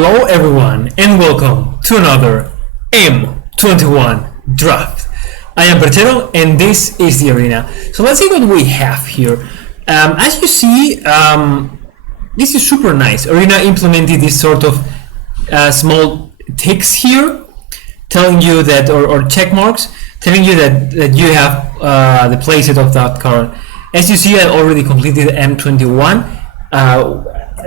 Hello everyone and welcome to another M21 draft. I am Bertero and this is the arena. So let's see what we have here. As you see, this is super nice. Arena implemented this sort of small ticks here, telling you that, or check marks, telling you that you have the playset of that card. As you see, I already completed M21.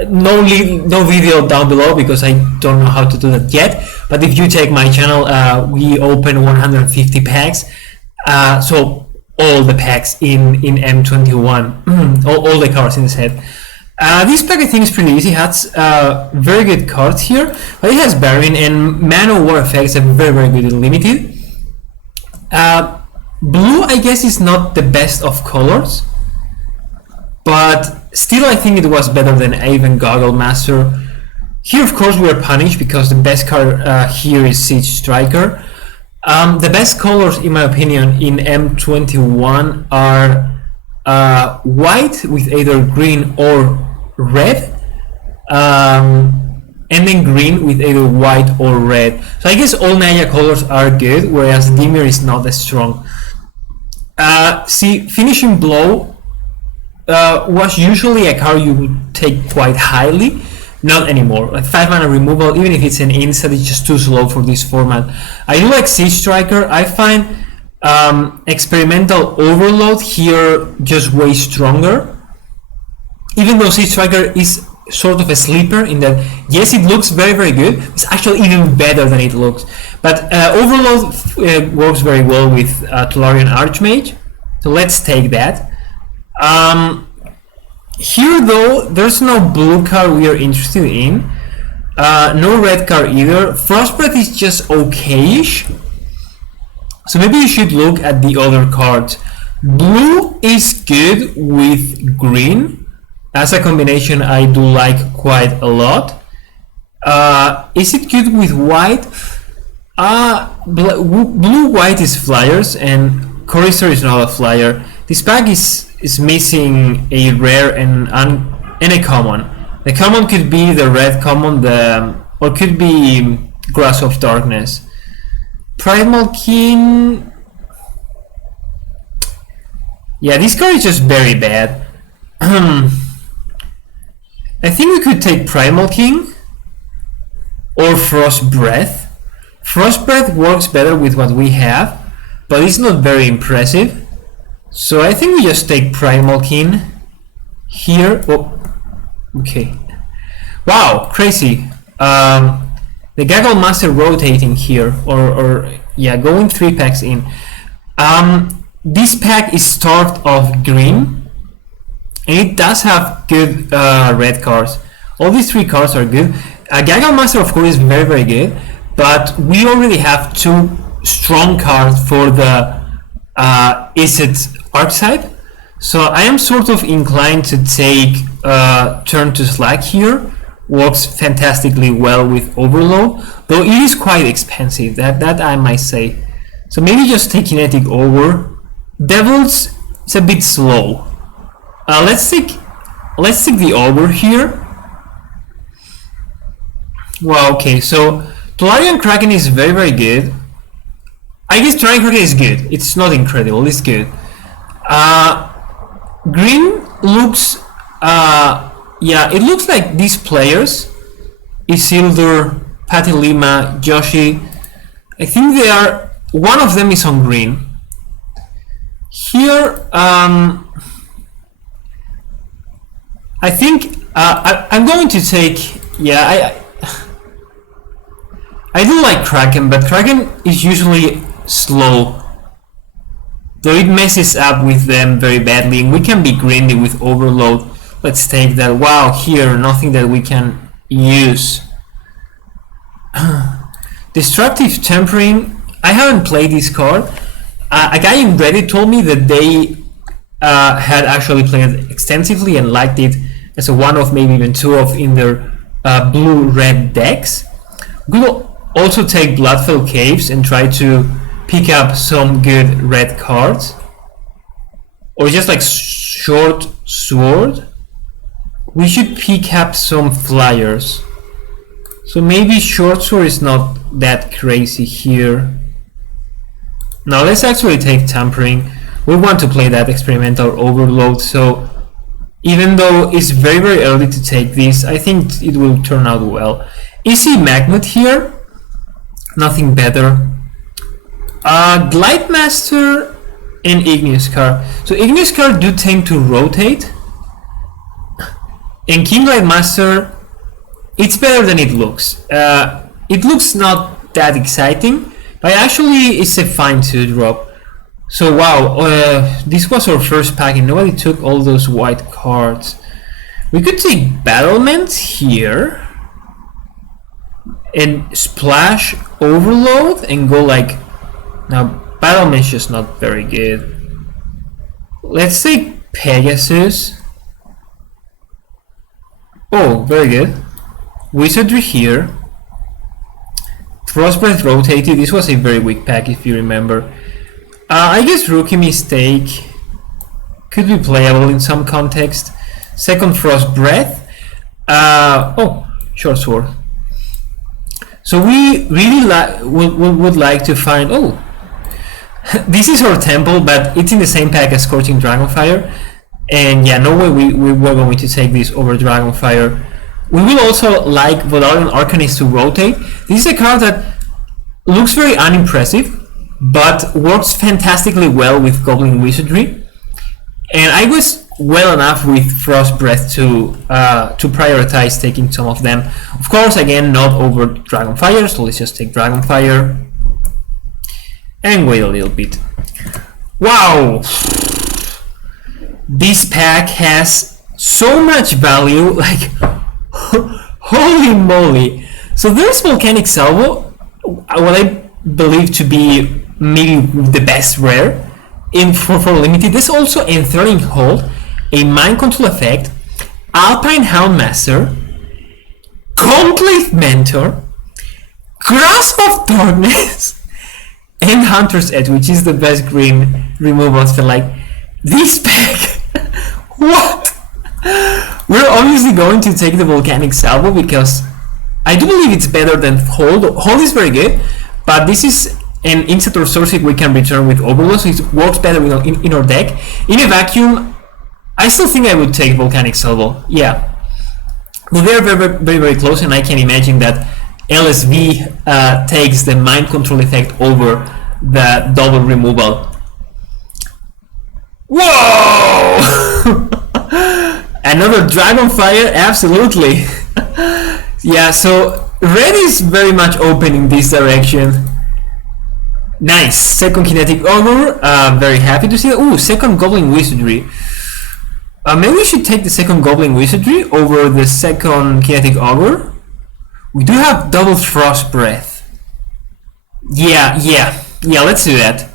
No video down below because I don't know how to do that yet, but if you check my channel, we open 150 packs, so all the packs in M21, all the cards in the set. This pack I think is pretty easy. It has very good cards here, but it has Baron and Mana War effects are very good and limited. Blue I guess is not the best of colors, but still I think it was better than even Goggle Master. Here of course we are punished because the best card here is Siege Striker. The best colors in my opinion in M21 are white with either green or red, and then green with either white or red. So I guess all Naya colors are good, whereas Dimir is not as strong. See, Finishing Blow was usually a card you would take quite highly, not anymore. Like 5 mana removal, even if it's an instant, it's just too slow for this format. I do like Siege Striker. I find Experimental Overload here just way stronger, even though Siege Striker is sort of a sleeper in that, yes, it looks very good, it's actually even better than it looks, but Overload works very well with Tolarian Archmage, so let's take that. Here though, there's no blue card we are interested in, no red card either. Frostbreath is just okayish, so maybe you should look at the other cards. Blue is good with green, as a combination I do like quite a lot. Is it good with white? Blue-white is flyers and Chorister is not a flyer. This pack is missing a rare and a common. The common could be the red common, or could be Grasp of Darkness. Primal King. Yeah, this card is just very bad. I think we could take Primal King or Frost Breath. Frost Breath works better with what we have, but it's not very impressive. So I think we just take Primal King here. Oh, okay. Wow, crazy. The Gaggle Master rotating here, or yeah, going 3 packs in. This pack is starved of green, and it does have good red cards. All these 3 cards are good. Gaggle Master of course is very good, but we already have 2 strong cards for the Izzet archetype, so I am sort of inclined to take Turn to Slack here. Works fantastically well with Overload, though it is quite expensive, that I might say. So maybe just take Kinetic Over. Devils, it's a bit slow. Let's take the Over here. Wow, okay, so Tolarian Kraken is very good. I guess Tolarian Kraken is good. It's not incredible, it's good. Green looks, yeah, it looks like these players, Isildur, Patti Lima, Joshi, I think they are, one of them is on green. Here, I think I'm going to take, yeah, I do like Kraken, but Kraken is usually slow, though it messes up with them very badly, and we can be greedy with Overload. Let's take that. Wow, here, nothing that we can use. Destructive Tempering, I haven't played this card. A guy in Reddit told me that they had actually played it extensively and liked it as a 1 of, maybe even 2 of in their blue-red decks. We'll also take Bloodfell Caves and try to pick up some good red cards, or just like Short Sword. We should pick up some flyers So maybe short sword is not that crazy here. Now let's actually take tampering. We want to play that experimental overload, so even though it's very very early to take this, I think it will turn out well. Easy magnet here, nothing better. Glide Master and Igneous Car. So Igneous Car do tend to rotate, and King Glide Master, it's better than it looks. It looks not that exciting, but actually it's a fine 2-drop. So wow, this was our first pack and nobody took all those white cards. We could take Battlement here and splash Overload and go like... Now Battlement's just not very good. Let's take Pegasus. Oh, very good. Wizardry here. Frostbreath rotated. This was a very weak pack if you remember. I guess Rookie Mistake could be playable in some context. Second Frostbreath. Oh, Short Sword. So we really would like to find... Oh, this is our temple, but it's in the same pack as Scorching Dragonfire. And yeah, no way we were going to take this over Dragonfire. We will also like Vodalian Arcanist to rotate. This is a card that looks very unimpressive, but works fantastically well with Goblin Wizardry. And I was well enough with Frostbreath to prioritize taking some of them. Of course, again, not over Dragonfire, so let's just take Dragonfire. And wait a little bit. Wow! This pack has so much value, like, holy moly! So there's Volcanic Salvo, what I believe to be maybe the best rare for limited. There's also Enthralling Hold, a Mind Control effect, Alpine Houndmaster, Conclave Mentor, Grasp of Darkness, and Hunter's Edge, which is the best green removal. So like, this pack, what? We're obviously going to take the Volcanic Salvo because I do believe it's better than Hold. Hold is very good, but this is an instant or sorcery we can return with Overload, so it works better in our deck. In a vacuum, I still think I would take Volcanic Salvo, yeah. But they're very, very, very close, and I can imagine that LSV takes the Mind Control effect over the double removal. Whoa! Another Dragonfire, absolutely. Yeah, so red is very much open in this direction. Nice, second Kinetic Ogre, very happy to see that. Ooh, second Goblin Wizardry. Maybe we should take the second Goblin Wizardry over the second Kinetic Ogre. We do have double Frost Breath. Yeah, let's do that.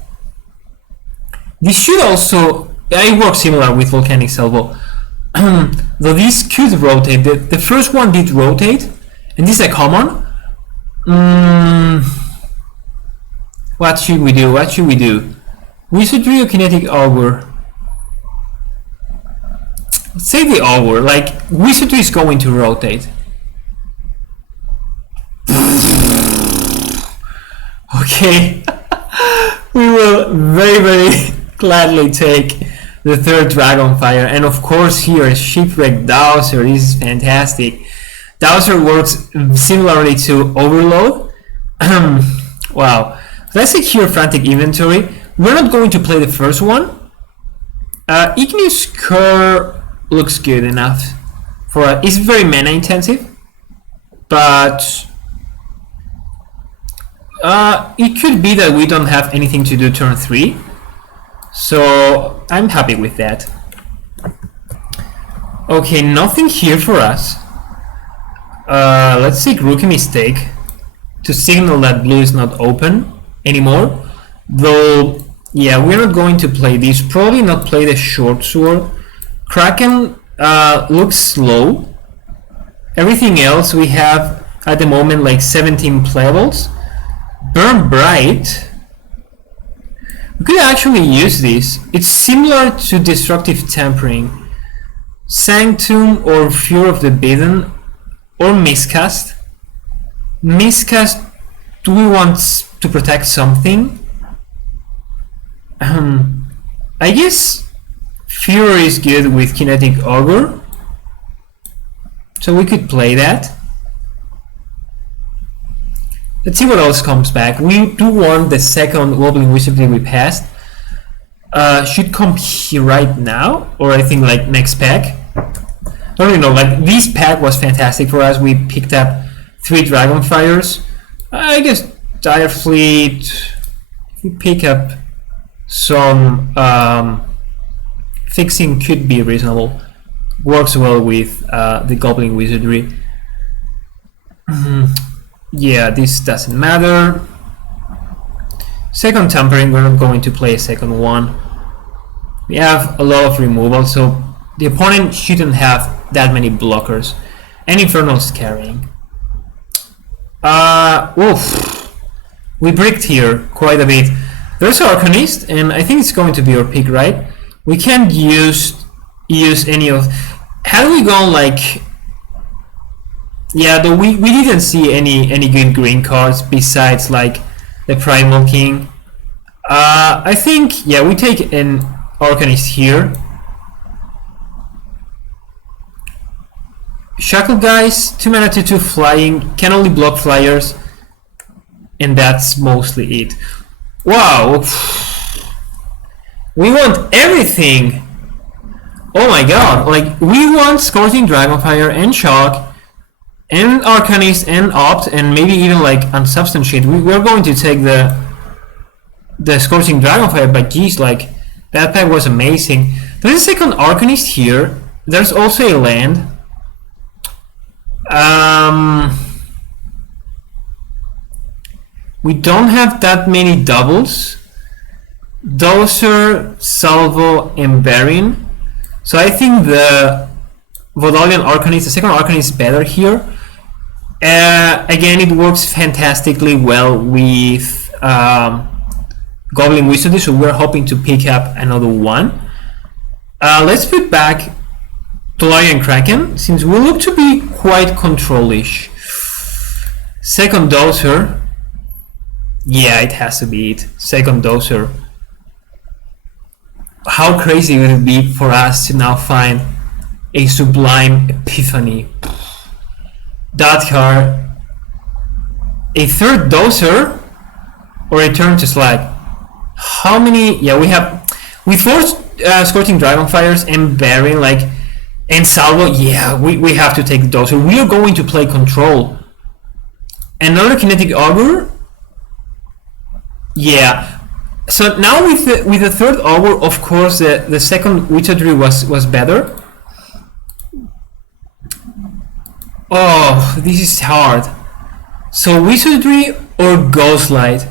This should also... it works similar with Volcanic Salvo. Though this could rotate. The first one did rotate, and this is a common. What should we do? Wizardry or Kinetic Ogre? Let's say the Ogre. Like, Wizardry is going to rotate. Okay. We will very, very gladly take the third Dragonfire, and of course here is Shipwreck Dowser. This is fantastic. Dowser works similarly to Overload. Wow. Let's secure Frantic Inventory. We're not going to play the first one. Igneous Core looks good enough for it's very mana intensive, but it could be that we don't have anything to do turn 3. So I'm happy with that. Okay, nothing here for us. Let's take Rookie Mistake to signal that blue is not open anymore. Though, yeah, we're not going to play this. Probably not play the Short Sword. Kraken looks slow. Everything else we have at the moment like 17 playables. Burn Bright. We could actually use this. It's similar to Destructive Tampering. Sanctum or Fear of the Bidden or Miscast. Miscast, do we want to protect something? I guess Fury is good with Kinetic Augur, so we could play that. Let's see what else comes back. We do want the second Wobbling Wizardry we passed. Should come here right now, or I think like next pack. I don't really know, like this pack was fantastic for us. We picked up 3 Dragonfires. I guess Dire Fleet, if we pick up some fixing could be reasonable. Works well with the Goblin Wizardry. Yeah, this doesn't matter. Second Tampering, we're not going to play a second one. We have a lot of removal, so the opponent shouldn't have that many blockers. And Infernal's carrying. Oof. We bricked here quite a bit. There's Arcanist, and I think it's going to be our pick, right? We can't use any of... Had we gone like... Yeah, though we didn't see any good green cards besides like the Primal King. I think, yeah, we take an Arcanist here. Shackle Guys, 2 mana 2/2 flying, can only block flyers, and that's mostly it. Wow, we want everything. Oh my god, like we want Scorching Dragonfire and Shock and Arcanist and Opt and maybe even like Unsubstantiate. We're going to take the Scorching Dragonfire, but geez, like that pack was amazing. There's a second Arcanist here. There's also a land. We don't have that many doubles. Dozer, Salvo, and Barin. So I think the Vodalian Arcanist, the second Arcanist is better here. Again, it works fantastically well with Goblin Wizardry, so we're hoping to pick up another one. Let's put back Tolarian Kraken, since we look to be quite control-ish. Second Dozer. Yeah, it has to be it. Second Dozer. How crazy would it be for us to now find a Sublime Epiphany? That card. A third Dozer or a Turn to Slag. How many? Yeah, we forced Scorching Dragonfires and Barin, like, and Salvo. Yeah, we have to take Dozer. We are going to play Control. Another Kinetic Augur. Yeah. So now with the third Augur, of course, the second Wizardry was better. Oh, this is hard. So Wizardry or Ghostlight?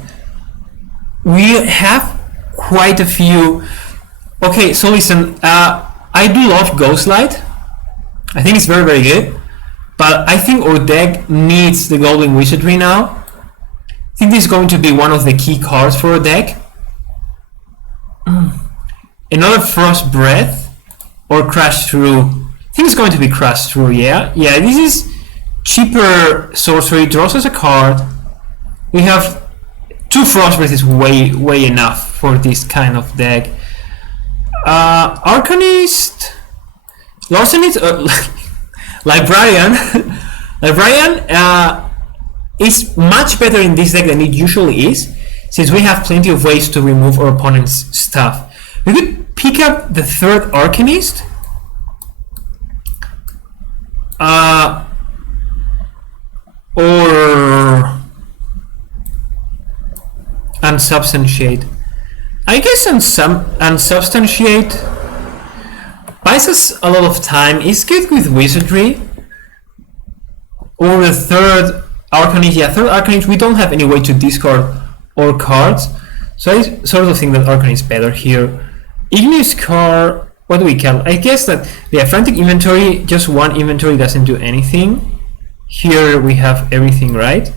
We have quite a few. Okay, so listen, I do love Ghostlight. I think it's very, very good. But I think our deck needs the Golden Wizardry now. I think this is going to be one of the key cards for our deck. Another Frost Breath or Crash Through. I think it's going to be Crash Through, yeah. Yeah, this is cheaper sorcery, draws us a card. We have 2 Frost Breath is way enough for this kind of deck. Arcanist, Larcenist, Librarian. Librarian is much better in this deck than it usually is, since we have plenty of ways to remove our opponent's stuff. We could pick up the third Arcanist. Or Unsubstantiate. I guess Unsubstantiate buys us a lot of time. It's good with Wizardry. Or the third Arcanist. Yeah, third Arcanist, we don't have any way to discard our cards. So I sort of think that Arcanist is better here. Igneous Car, what do we call? I guess that the Frantic Inventory, just one inventory doesn't do anything. Here we have everything, right?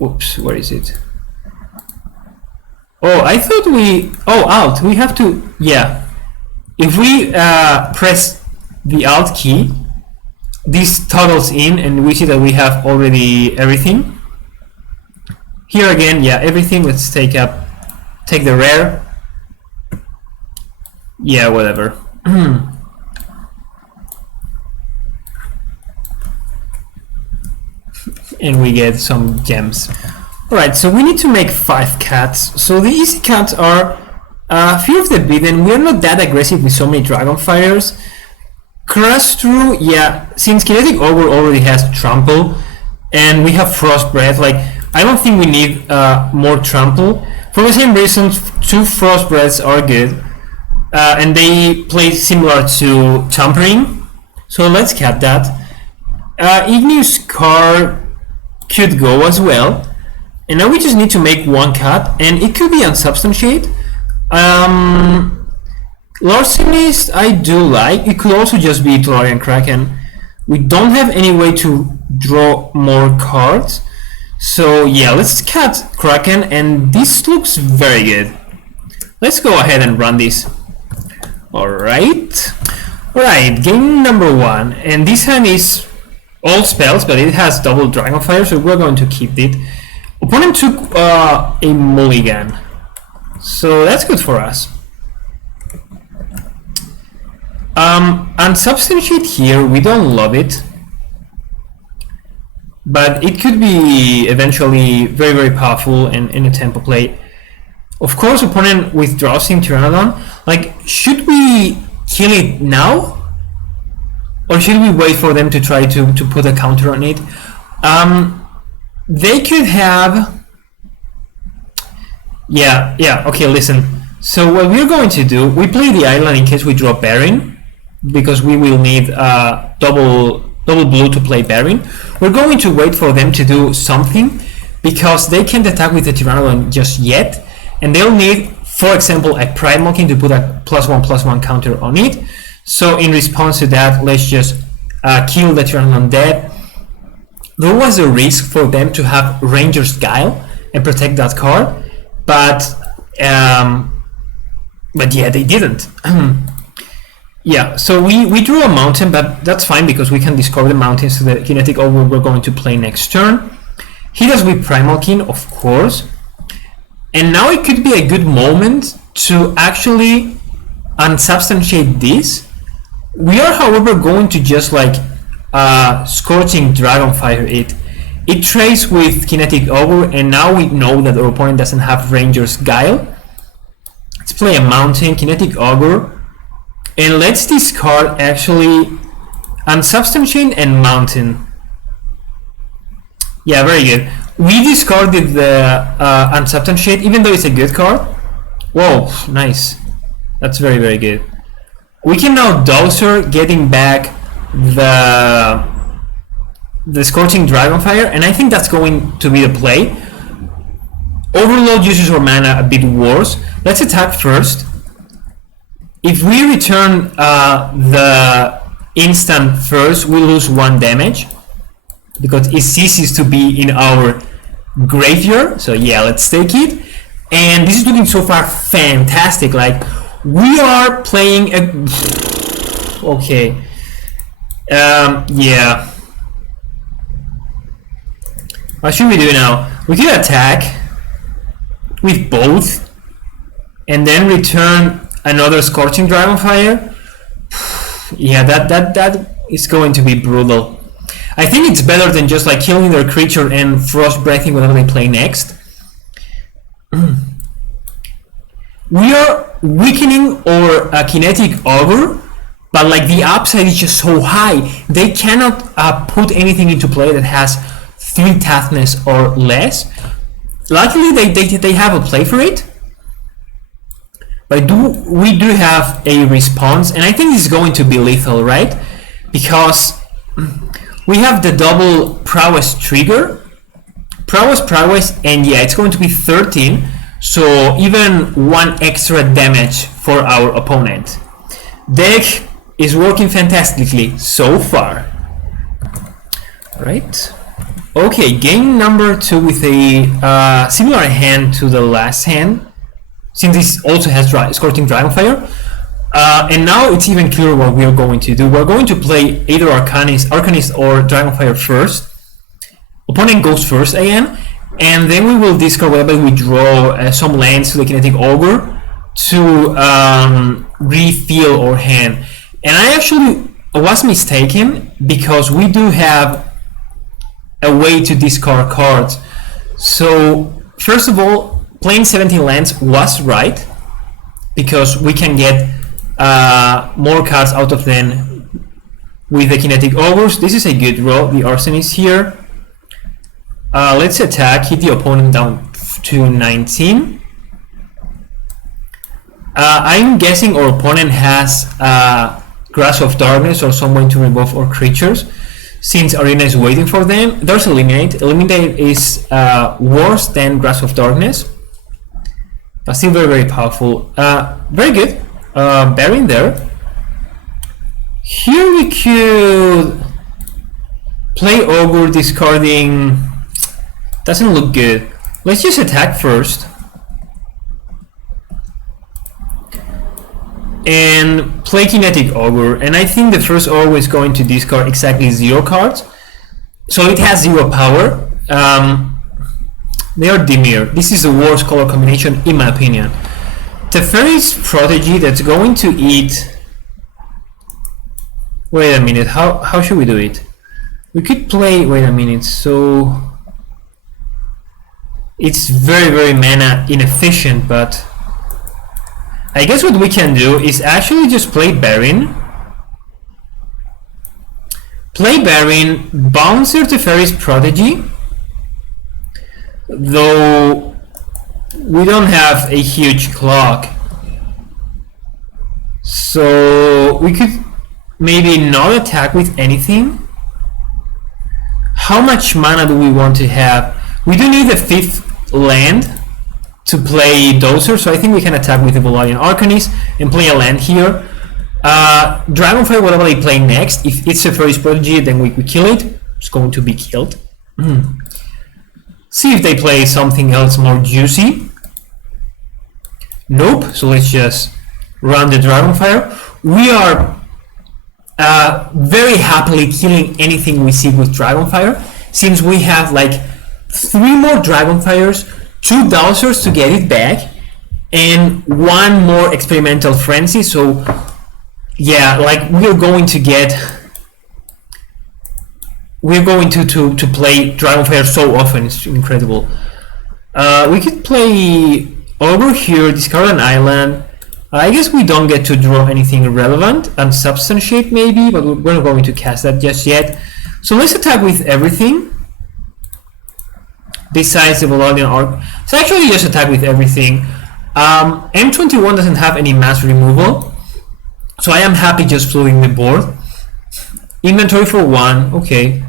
Oops, where is it? Oh, I thought we... Oh, Alt. We have to... Yeah. If we press the Alt key, this toggles in, and we see that we have already everything. Here again, yeah, everything. Let's take the rare. Yeah, whatever. And we get some gems. Alright, so we need to make 5 cats. So the easy cats are Fear of the Bidden. We're not that aggressive with so many dragonfires. Crush Through, yeah, since Kinetic Ogre already has Trample, and we have Frost Breath, like, I don't think we need more Trample. For the same reason, 2 Frost Breaths are good, and they play similar to Tampering, so let's cap that. Igneous Scar could go as well, and now we just need to make 1 cat, and it could be Unsubstantiate. Larcenist I do like. It could also just be Tolarian Kraken. We don't have any way to draw more cards, so yeah, let's cat Kraken, and this looks very good. Let's go ahead and run this. Alright, game number 1, and this hand is all spells, but it has double Dragonfire, so we're going to keep it. Opponent took a mulligan, so that's good for us. Unsubstantiate here, we don't love it, but it could be eventually very, very powerful in a tempo play. Of course, opponent withdraws in Pteranodon. Like, should we kill it now? Or should we wait for them to try to put a counter on it? They could have... Yeah, okay, listen. So what we're going to do, we play the island in case we draw Baron, because we will need double blue to play Baron. We're going to wait for them to do something, because they can't attack with the Pteranodon just yet, and they'll need, for example, a Primal King to put a +1/+1 counter on it. So in response to that, let's just kill the Pteranodon dead. There was a risk for them to have Ranger's Guile and protect that card, but yeah, they didn't. Yeah, so we drew a mountain, but that's fine because we can discover the mountains to the Kinetic Ogre we're going to play next turn. He does with Primal King, of course. And now it could be a good moment to actually unsubstantiate this. We are, however, going to just like Scorching Dragonfire it. It trades with Kinetic Ogre, and now we know that our opponent doesn't have Ranger's Guile. Let's play a mountain, Kinetic Ogre, and let's discard actually Unsubstantiate and Mountain. Yeah, very good. We discarded the Unsubstantiate, even though it's a good card. Whoa, nice. That's very, very good. We can now Dozer, getting back the Scorching Dragonfire, and I think that's going to be the play. Overload uses our mana a bit worse. Let's attack first. If we return the instant first, we lose 1 damage because it ceases to be in our graveyard. So yeah, let's take it. And this is looking so far fantastic. Like, we are playing a... Okay. Yeah. What should we do now? We can attack with both and then return another Scorching Dragonfire. Yeah, that is going to be brutal. I think it's better than just like killing their creature and Frost Breathing whatever they play next. We are weakening our Kinetic Ogre, but like the upside is just so high. They cannot put anything into play that has 3 toughness or less. Luckily they have a play for it, but we do have a response, and I think this is going to be lethal, right? Because we have the double prowess trigger, prowess, and yeah, it's going to be 13, so even 1 extra damage for our opponent. Deck is working fantastically so far. Right. Okay, game number 2 with a similar hand to the last hand, since this also has Scorching Dragonfire. And now it's even clearer what we are going to do. We're going to play either Arcanist or Dragonfire first. Opponent goes first again, and then we will discard whatever we draw some lands to the Kinetic Ogre to refill our hand. And I actually was mistaken because we do have a way to discard cards. So first of all, playing 17 lands was right because we can get more cards out of them with the Kinetic Ogres. This is a good draw. The Arsonist here. Let's attack, hit the opponent down to 19. I'm guessing our opponent has Grasp of Darkness or some way to rebuff our creatures, since Arena is waiting for them. There's Eliminate. Eliminate is worse than Grasp of Darkness, but still very, very powerful. Very good. Baron there. Here we could play Ogre, discarding. Doesn't look good. Let's just attack first and play Kinetic Ogre, and I think the first Ogre is going to discard exactly 0 cards, so it has 0 power. They are Dimir. This is the worst color combination in my opinion. Teferi's Prodigy, that's going to eat. Wait a minute, how should we do it? We could play, wait a minute, so it's very, very mana inefficient, but I guess what we can do is actually just play Baron. Play Baron, Bouncer Teferi's Prodigy, though we don't have a huge clock, so we could maybe not attack with anything. How much mana do we want to have? We do need a 5th land to play Dozer, so I think we can attack with the Volarian Arcanist and play a land here. Dragonfire, whatever they play next, if it's a Teferi's Prodigy, then we kill it. It's going to be killed. See if they play something else more juicy. Nope, so let's just run the Dragonfire. We are very happily killing anything we see with Dragonfire, since we have like 3 more Dragonfires, 2 Dowsers to get it back, and 1 more Experimental Frenzy. So yeah, like we're going to play Dragonfire so often. It's incredible. We could play Ogre here, discard an island. I guess we don't get to draw anything relevant. Unsubstantiate maybe, but we're not going to cast that just yet. So let's attack with everything besides the Volarian Arc. So actually just attack with everything. M21 doesn't have any mass removal, so I am happy just floating the board. Inventory for 1, okay.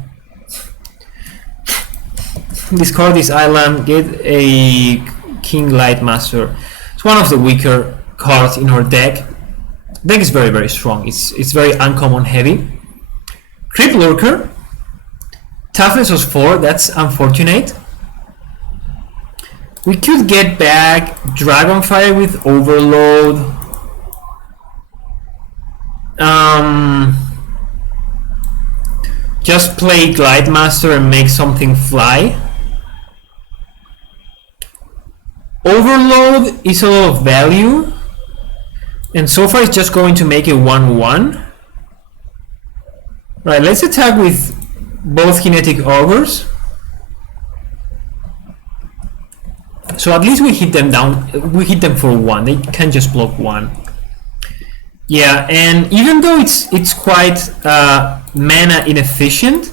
Discard this island, get a King Lightmaster. It's one of the weaker cards in our deck. Deck is very, very strong. It's very uncommon heavy. Crypt Lurker. Toughness was 4, that's unfortunate. We could get back Dragonfire with Overload. Just play Glidemaster and make something fly. Overload is a lot of value, and so far it's just going to make it 1/1. Right, let's attack with both Kinetic Ogres. So at least we hit them down, we hit them for 1, they can just block 1. Yeah, and even though it's quite mana inefficient,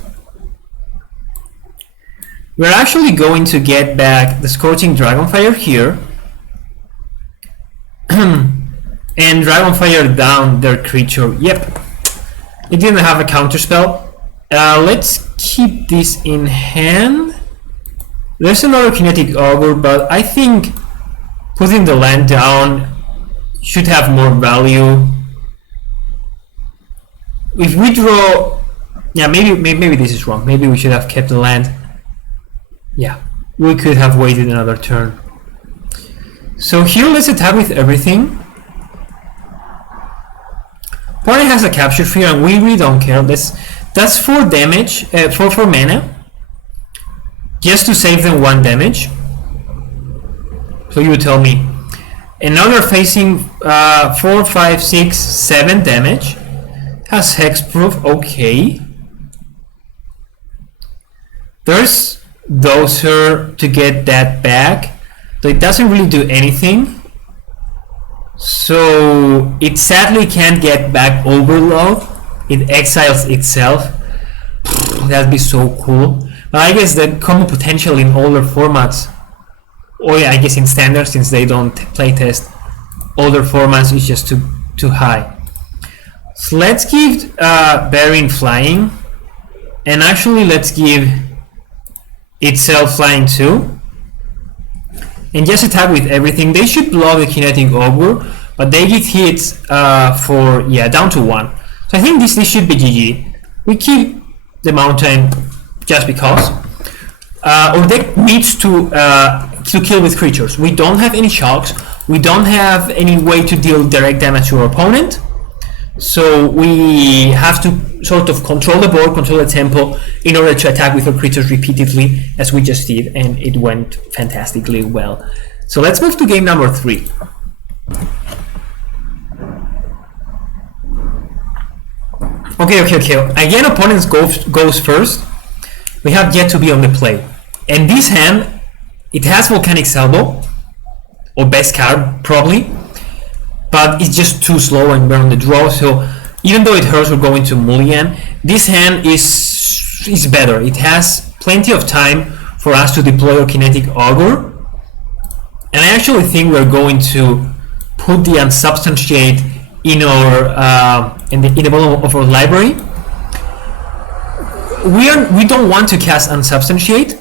we're actually going to get back the Scorching Dragonfire here and Dragonfire down their creature. Yep, it didn't have a counterspell. Let's keep this in hand. There's another Kinetic Ogre, but I think putting the land down should have more value. If we draw, yeah, maybe this is wrong. Maybe we should have kept the land. Yeah, we could have waited another turn. So here let's attack with everything. Opponent has a capture fear and we really don't care. That's 4 damage, 4 mana. Just to save them 1 damage. So you would tell me. And now they're facing 4, 5, 6, 7 damage. Has hexproof, okay. There's Dozer to get that back. So it doesn't really do anything. So it sadly can't get back Overload. It exiles itself. That'd be so cool. But I guess the combo potential in older formats, or yeah, I guess in standard, since they don't playtest older formats, is just too high. So let's give Baron flying, and actually let's give itself flying too, and just attack with everything. They should block the kinetic ogre, but they get hit for down to 1. So I think this should be GG. We keep the mountain just because. Our deck needs to kill with creatures. We don't have any shocks. We don't have any way to deal direct damage to our opponent. So we have to sort of control the board, control the tempo in order to attack with our creatures repeatedly, as we just did, and it went fantastically well. So let's move to game number 3. Okay. Again, opponents goes first. We have yet to be on the play. And this hand, it has Volcanic Salvo, or best card probably, but it's just too slow and we're on the draw. So even though it hurts, we're going to mulligan. This hand is better. It has plenty of time for us to deploy our Kinetic Augur. And I actually think we're going to put the Unsubstantiate in our in the bottom of our library. We don't want to cast Unsubstantiate.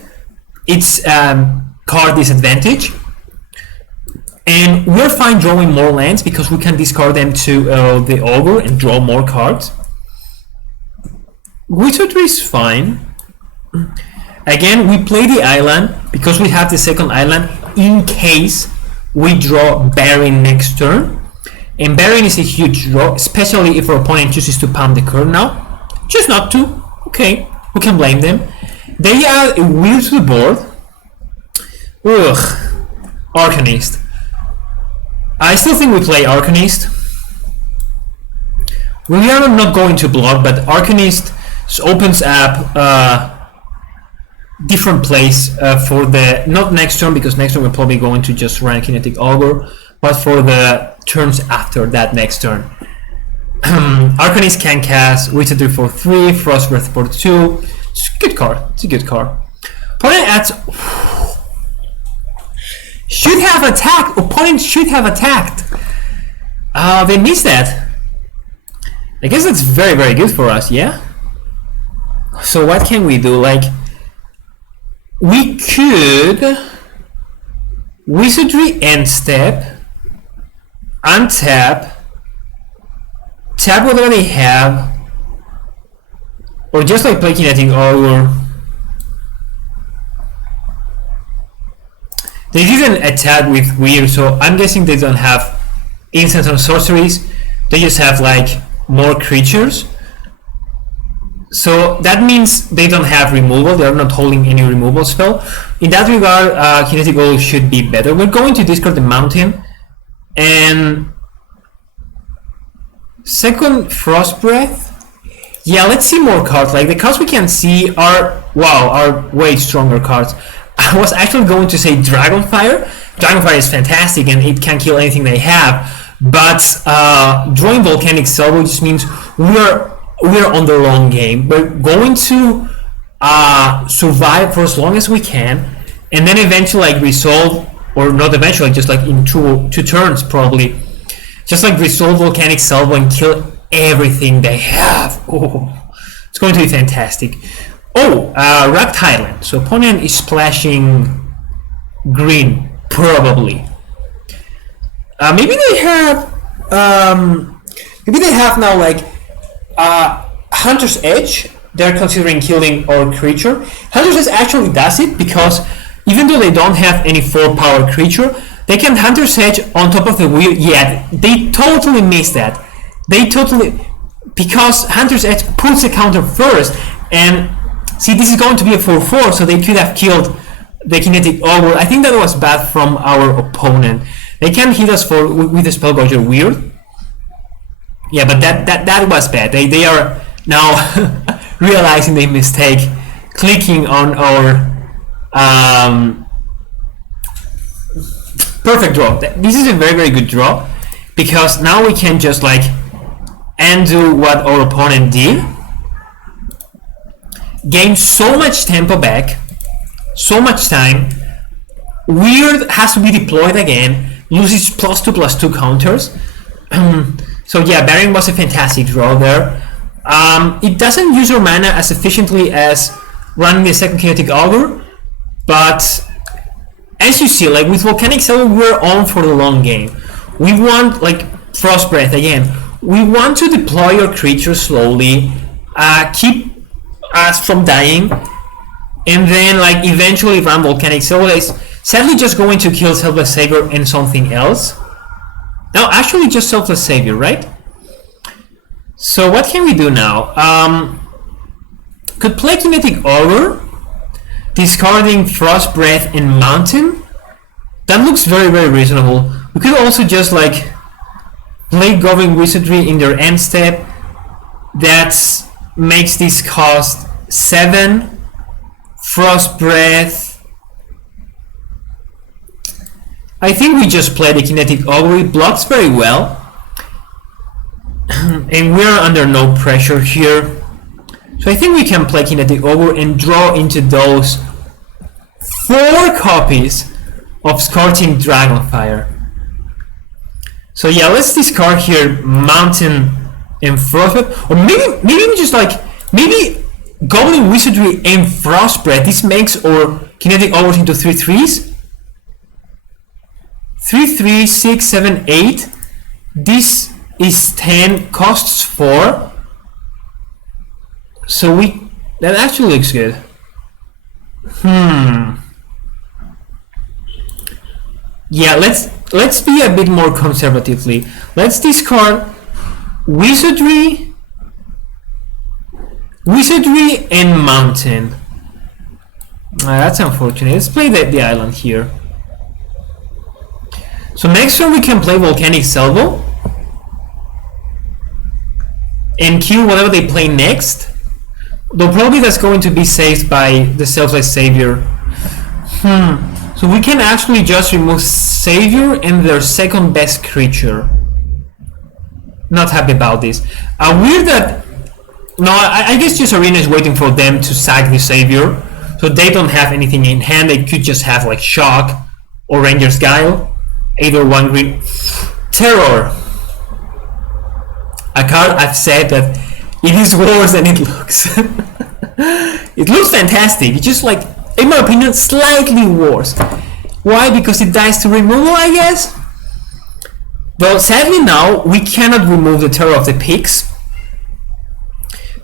It's card disadvantage, and we're fine drawing more lands because we can discard them to the ogre and draw more cards. Wizardry is fine. Again, we play the island because we have the second island in case we draw Baron next turn. And Baron is a huge draw, especially if our opponent chooses to palm the curve now. Choose not to. Okay, who can blame them? They add a wheel to the board. Ugh. Arcanist. I still think we play Arcanist. We are not going to block, but Arcanist opens up different plays for the, not next turn, because next turn we're probably going to just run Kinetic Augur, but for the turns after that next turn. Arcanist can cast Wizardry for 3, Frostbreath for 2. It's a good card. It's a good card. Opponent adds. Should have attacked. Opponent should have attacked. They missed that. I guess that's very, very good for us, yeah? So what can we do? Like, we could Wizardry end step, untap, tap whatever they have, or just like play Kinetic Augur. They didn't attack with Weird, so I'm guessing they don't have instants or sorceries. They just have like more creatures. So that means they don't have removal. They're not holding any removal spell. In that regard, Kinetic Augur should be better. We're going to discard the mountain, and second Frostbreath. Yeah, let's see more cards. Like the cards we can see are way stronger cards. I was actually going to say Dragonfire. Dragonfire is fantastic and it can kill anything they have. But drawing Volcanic Salvo just means we're on the long game. We're going to survive for as long as we can, and then eventually like resolve, or not eventually, just like in two turns probably, just like resolve Volcanic Salvo and kill everything they have. Oh, it's going to be fantastic. Oh, Wrapped Island. So opponent is splashing green, probably. Maybe they have now like Hunter's Edge. They're considering killing our creature. Hunter's Edge actually does it because even though they don't have any 4-power creature, they can Hunter's Edge on top of the wheel. Yeah, they totally missed that. because Hunter's Edge puts a counter first, and see, this is going to be a 4/4, so they could have killed the Kinetic Ogre. I think that was bad from our opponent. They can hit us with the Spellgorger weird. Yeah, but that was bad. They are now realizing their mistake, clicking on our perfect draw. This is a very, very good draw, because now we can just like undo what our opponent did, gain so much tempo back, so much time. Weird has to be deployed again, loses +2/+2 counters. So yeah, Baron was a fantastic draw there. It doesn't use your mana as efficiently as running the second Kinetic Ogre, but as you see, like with Volcanic Salvo, we're on for the long game. We want, like Frost Breath again, we want to deploy your creature slowly, keep us from dying, and then like eventually run Volcanic Salvo. Is sadly just going to kill Selfless Savior and something else. No, actually just Selfless Savior, right? So what can we do now? Could play Kinetic Ogre, discarding Frost Breath and Mountain. That looks very, very reasonable. We could also just like play Goblin Wizardry in their end step. That makes this cost 7. Frost Breath. I think we just play the Kinetic Ogre. It blocks very well. And we're under no pressure here. So I think we can play Kinetic Ogre and draw into those 4 copies of Scorching Dragonfire. So yeah, let's discard here Mountain and Frostbreath, or maybe we just like Goblin Wizardry and Frostbreath. This makes our Kinetic Ogres into 3/3s. 3, 3, 6, 7, 8. This is 10, costs 4. So that actually looks good. Yeah, let's be a bit more conservatively. Let's discard Wizardry and Mountain. That's unfortunate. Let's play the island here. So next turn we can play Volcanic Salvo and kill whatever they play next. Though probably that's going to be saved by the Selfless Savior. So we can actually just remove Savior and their second best creature. Not happy about this. Weird that... No, I guess just Arena is waiting for them to sack the Savior. So they don't have anything in hand. They could just have like Shock or Ranger's Guile. Either one green. Terror. A card I've said that it is worse than it looks. It looks fantastic. It's just like, in my opinion, slightly worse. Why? Because it dies to removal, I guess? Well, sadly now, we cannot remove the Terror of the Pigs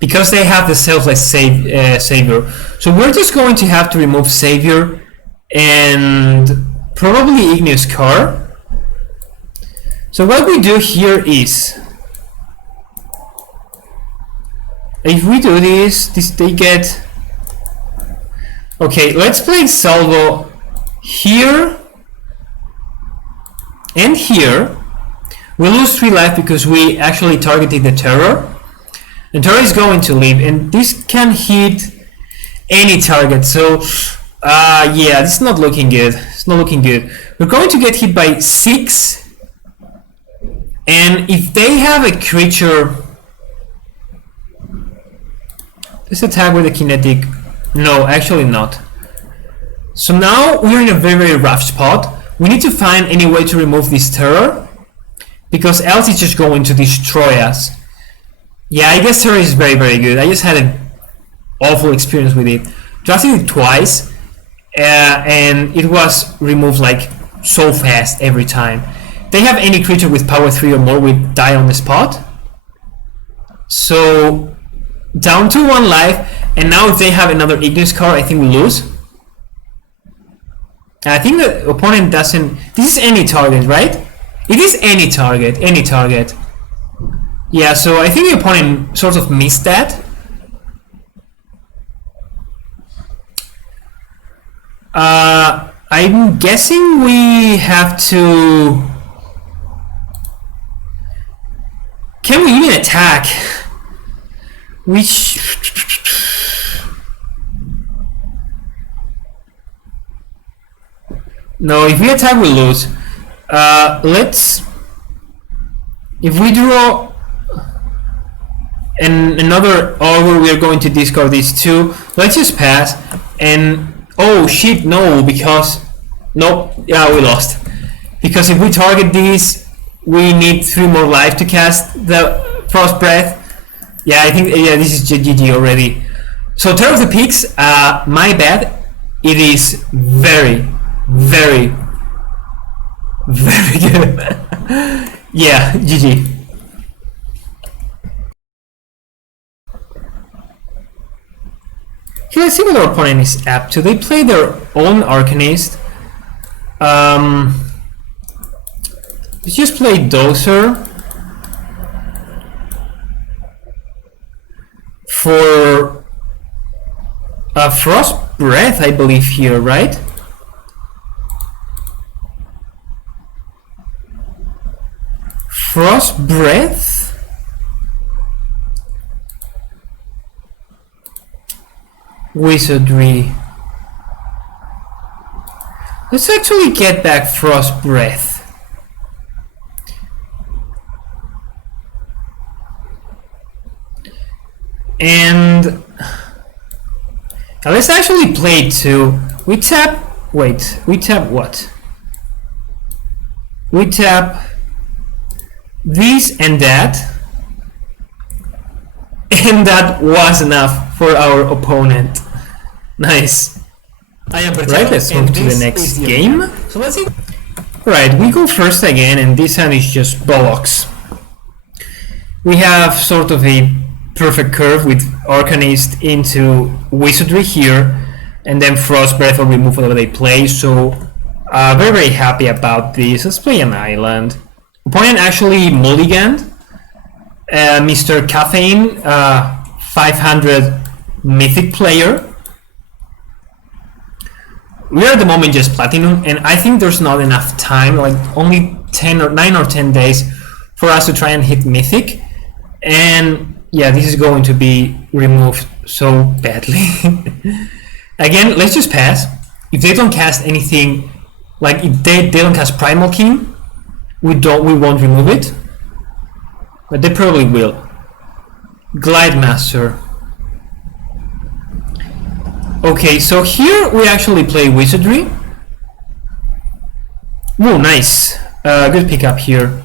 because they have the Selfless Savior. So we're just going to have to remove Savior and probably Igneous Car. So what we do here is, if we do this they get... Okay, let's play Salvo here and here. We lose 3 life because we actually targeted the Terror. The Terror is going to leave, and this can hit any target. So, yeah, this is not looking good. It's not looking good. We're going to get hit by 6, and if they have a creature... Let's attack with a Kinetic... No, actually not. So now we're in a very, very rough spot. We need to find any way to remove this Terror, because else it's just going to destroy us. Yeah, I guess Terror is very, very good. I just had an awful experience with it. Drafted it twice, and it was removed like so fast every time. They have any creature with power 3 or more, we die on the spot. So down to 1 life, and now if they have another Igneous card, I think we lose. I think the opponent doesn't... This is any target, right? It is any target, any target. Yeah, so I think the opponent sort of missed that. I'm guessing we have to... Can we even attack? Which... No, if we attack we lose. Let's... If we draw another ogre, we are going to discard these two. Let's just pass. And oh shit, no, because nope, yeah, we lost. Because if we target these, we need 3 more life to cast the Frost Breath. Yeah, I think this is GG already. So turn of the Peaks, my bad. It is very, very, very good. Yeah, GG. Okay, let's see what our opponent is up to. They play their own Arcanist. Let's just play Dozer for Frost Breath, I believe here, right? Frost Breath? Wizardry. Let's actually get back Frost Breath. And let's actually play 2. We tap, wait, we tap what? We tap this and that. And that was enough for our opponent. Nice. I am right, let's move to the next game. So let's see. Right, we go first again, and this hand is just bollocks. We have sort of a perfect curve with Arcanist into Wizardry here, and then Frost Breath will remove whatever they play. So very, very happy about this. Let's play an island. Opponent actually mulliganed. Mr. Caffeine, 500 mythic player. We are at the moment just platinum, and I think there's not enough time, like only 9 or 10 days for us to try and hit mythic. And yeah, this is going to be removed so badly. Again, let's just pass. If they don't cast anything, like if they don't cast Primal King, we won't remove it. But they probably will. Glide Master. Okay, so here we actually play Wizardry. Oh, nice. Good pickup here.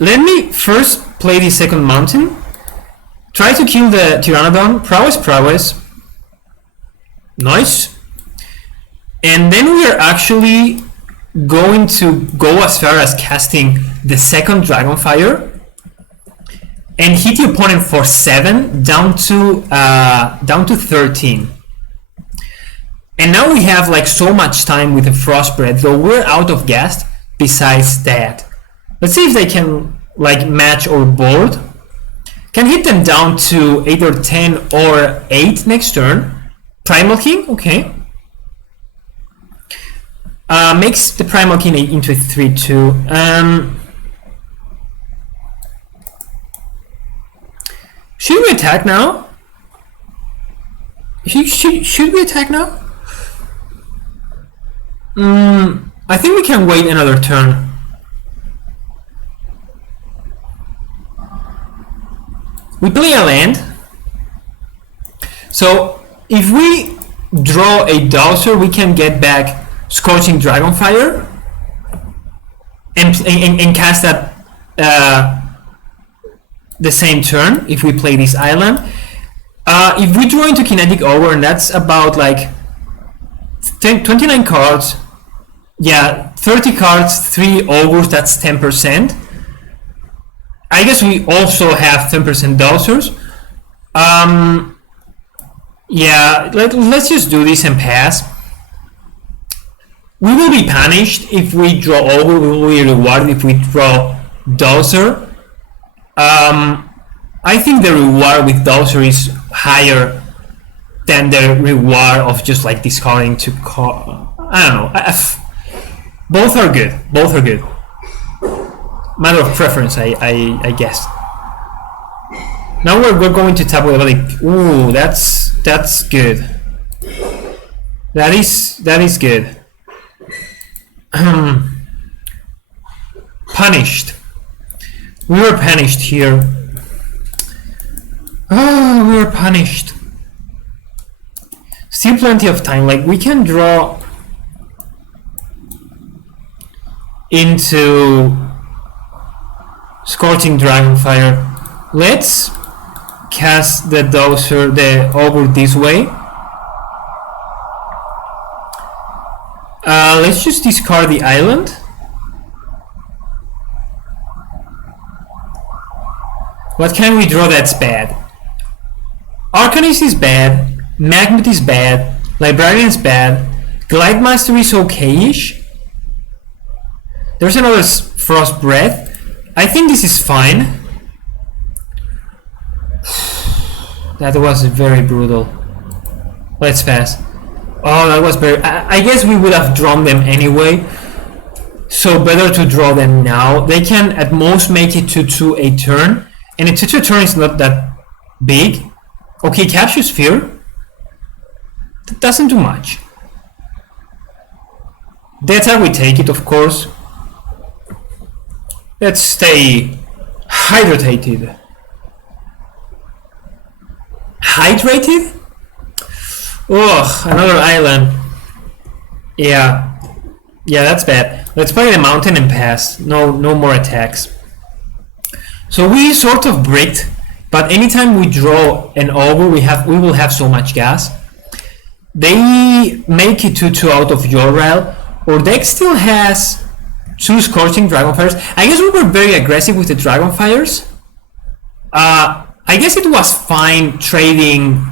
Let me first play the second mountain. Try to kill the Pteranodon. Prowess, prowess. Nice. And then we are actually going to go as far as casting the second Dragonfire and hit the opponent for 7 down to 13. And now we have like so much time with the Frost Breath, though we're out of gas besides that. Let's see if they can like match or board. Can hit them down to either 10 or 8 next turn. Primal King, okay. Makes the Primal King into a 3/2. Should we attack now? Should we attack now? I think we can wait another turn. We play a land. So if we draw a Dozer, we can get back Scorching Dragonfire and cast that the same turn if we play this island. If we draw into Kinetic Ogre, and that's about like 29 cards, yeah, 30 cards, 3 Ogres, that's 10%. I guess we also have 10% Dozers. Yeah, let's just do this and pass. We will be punished if we draw over, we will be rewarded if we draw Dozer. I think the reward with Dozer is higher than the reward of just like discarding to call. I don't know. Both are good. Both are good. Matter of preference, I guess. Now we're going to tap with like, ooh, that's good. That is good. Punished. We were punished here. Oh, we were punished. Still plenty of time. Like we can draw into Scorching Dragonfire. Let's cast the Dozer, the Ogre this way. Let's just discard the island. What can we draw that's bad? Arcanist is bad, Magnet is bad, Librarian is bad, Glide Master is okay-ish. There's another Frost Breath. I think this is fine. That was very brutal. Let's pass. Oh, that was very... I guess we would have drawn them anyway. So better to draw them now. They can at most make it to 2 a turn. And a 2 turn is not that big. Okay, Capture Sphere. That doesn't do much. That's how we take it, of course. Let's stay hydrated. Hydrated? Ugh, another island. Yeah, that's bad. Let's play the mountain and pass. No more attacks. So we sort of bricked, but anytime we draw an ogre, we will have so much gas. They make it to 2 out of your rail. Our deck still has 2 Scorching Dragonfires. I guess we were very aggressive with the Dragonfires. I guess it was fine trading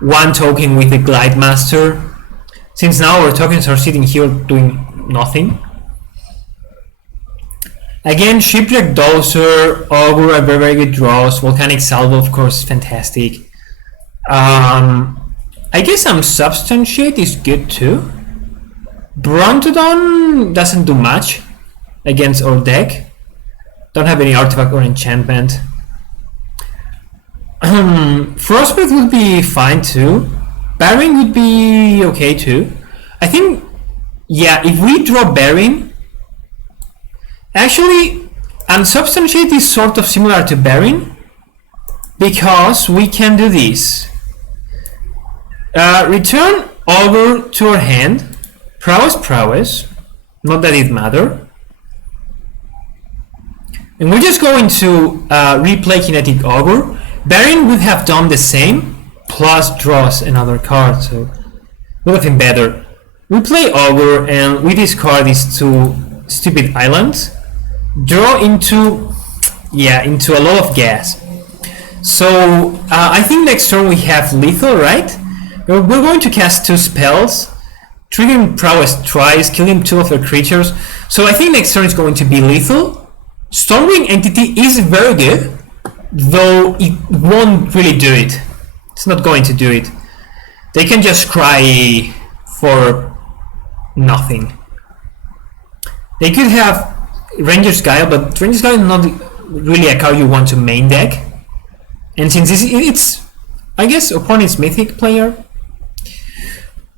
1 token with the Glide Master, since now our tokens are sitting here doing nothing. Again, Shipwreck, Dozer, Ogre are very good draws. Volcanic Salvo, of course, fantastic. I guess some Substantiate is good too. Brontodon doesn't do much against our deck. Don't have any artifact or enchantment. Frostbite would be fine too. Baron would be okay too. I think, yeah, if we draw Baron, actually, Unsubstantiate is sort of similar to Baron, because we can do this. Return Ogre to our hand. Prowess, not that it matter. And we're just going to replay Kinetic Ogre. Baron would have done the same, plus draws another card, so would have been better. We play Ogre and we discard these 2 stupid islands. Draw into a lot of gas. So I think next turn we have lethal, right? We're going to cast 2 spells, triggering Prowess twice, killing 2 of their creatures. So I think next turn is going to be lethal. Stormwing Entity is very good, though it won't really do it. It's not going to do it. They can just cry for nothing. They could have Ranger's Guile, but Ranger's Guile is not really a card you want to main deck. And since it's I guess opponent's Mythic player.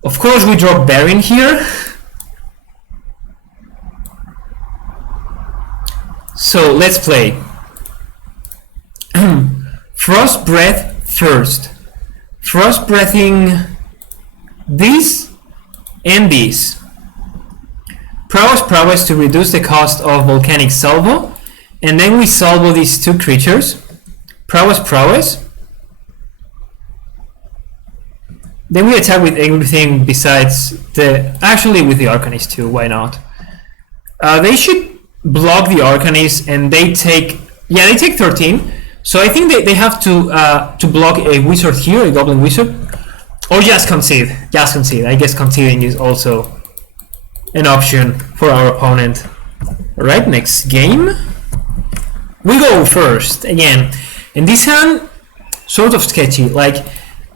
Of course we draw Baron here. So let's play. Frost Breath first. Frost Breathing this and this. Prowess to reduce the cost of Volcanic Salvo, and then we salvo these 2 creatures. Prowess. Then we attack with everything besides actually with the Arcanist too, why not? They should block the Arcanist and they take 13. So I think they have to block a wizard here, a goblin wizard. Or just concede. I guess conceding is also an option for our opponent. Alright, next game. We go first again. In this hand, sort of sketchy. Like,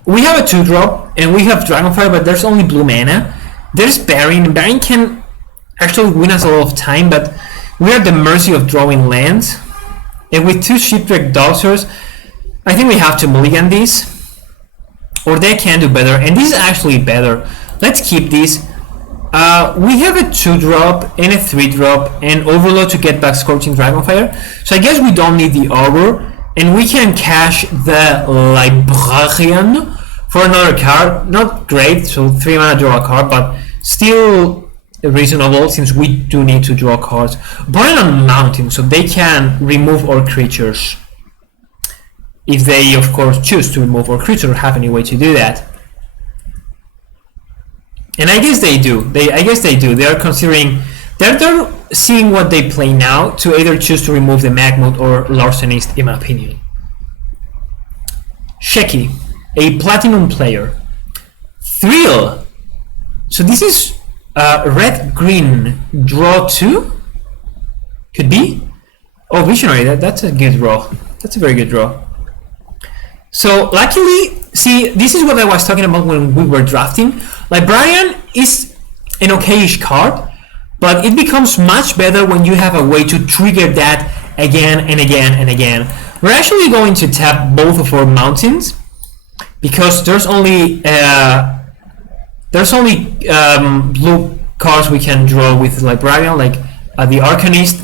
we have a 2-drop and we have Dragonfire, but there's only blue mana. There's Baron. Baron can actually win us a lot of time, but we are at the mercy of drawing lands. And with 2 Shipwreck Doctors, I think we have to mulligan these. Or they can do better, and this is actually better. Let's keep this. We have a 2-drop and a 3-drop and Overload to get back Scorching Dragonfire. So I guess we don't need the Ogre, and we can cash the Librarian for another card. Not great, so 3 mana draw a card, but still reasonable since we do need to draw cards. Opponent on Mountain, so they can remove our creatures. If they, of course, choose to remove our creature or have any way to do that. And I guess they do. I guess they do. They are considering, they're seeing what they play now to either choose to remove the Magmut or Larcenist, in my opinion. Sheki, a Platinum player. Thrill. So this is red-green draw 2? Could be? Oh, Visionary, that's a good draw. That's a very good draw. So luckily, see, this is what I was talking about when we were drafting. Librarian is an okayish card, but it becomes much better when you have a way to trigger that again and again and again. We're actually going to tap both of our mountains because there's only blue cards we can draw with Librarian, like the Arcanist.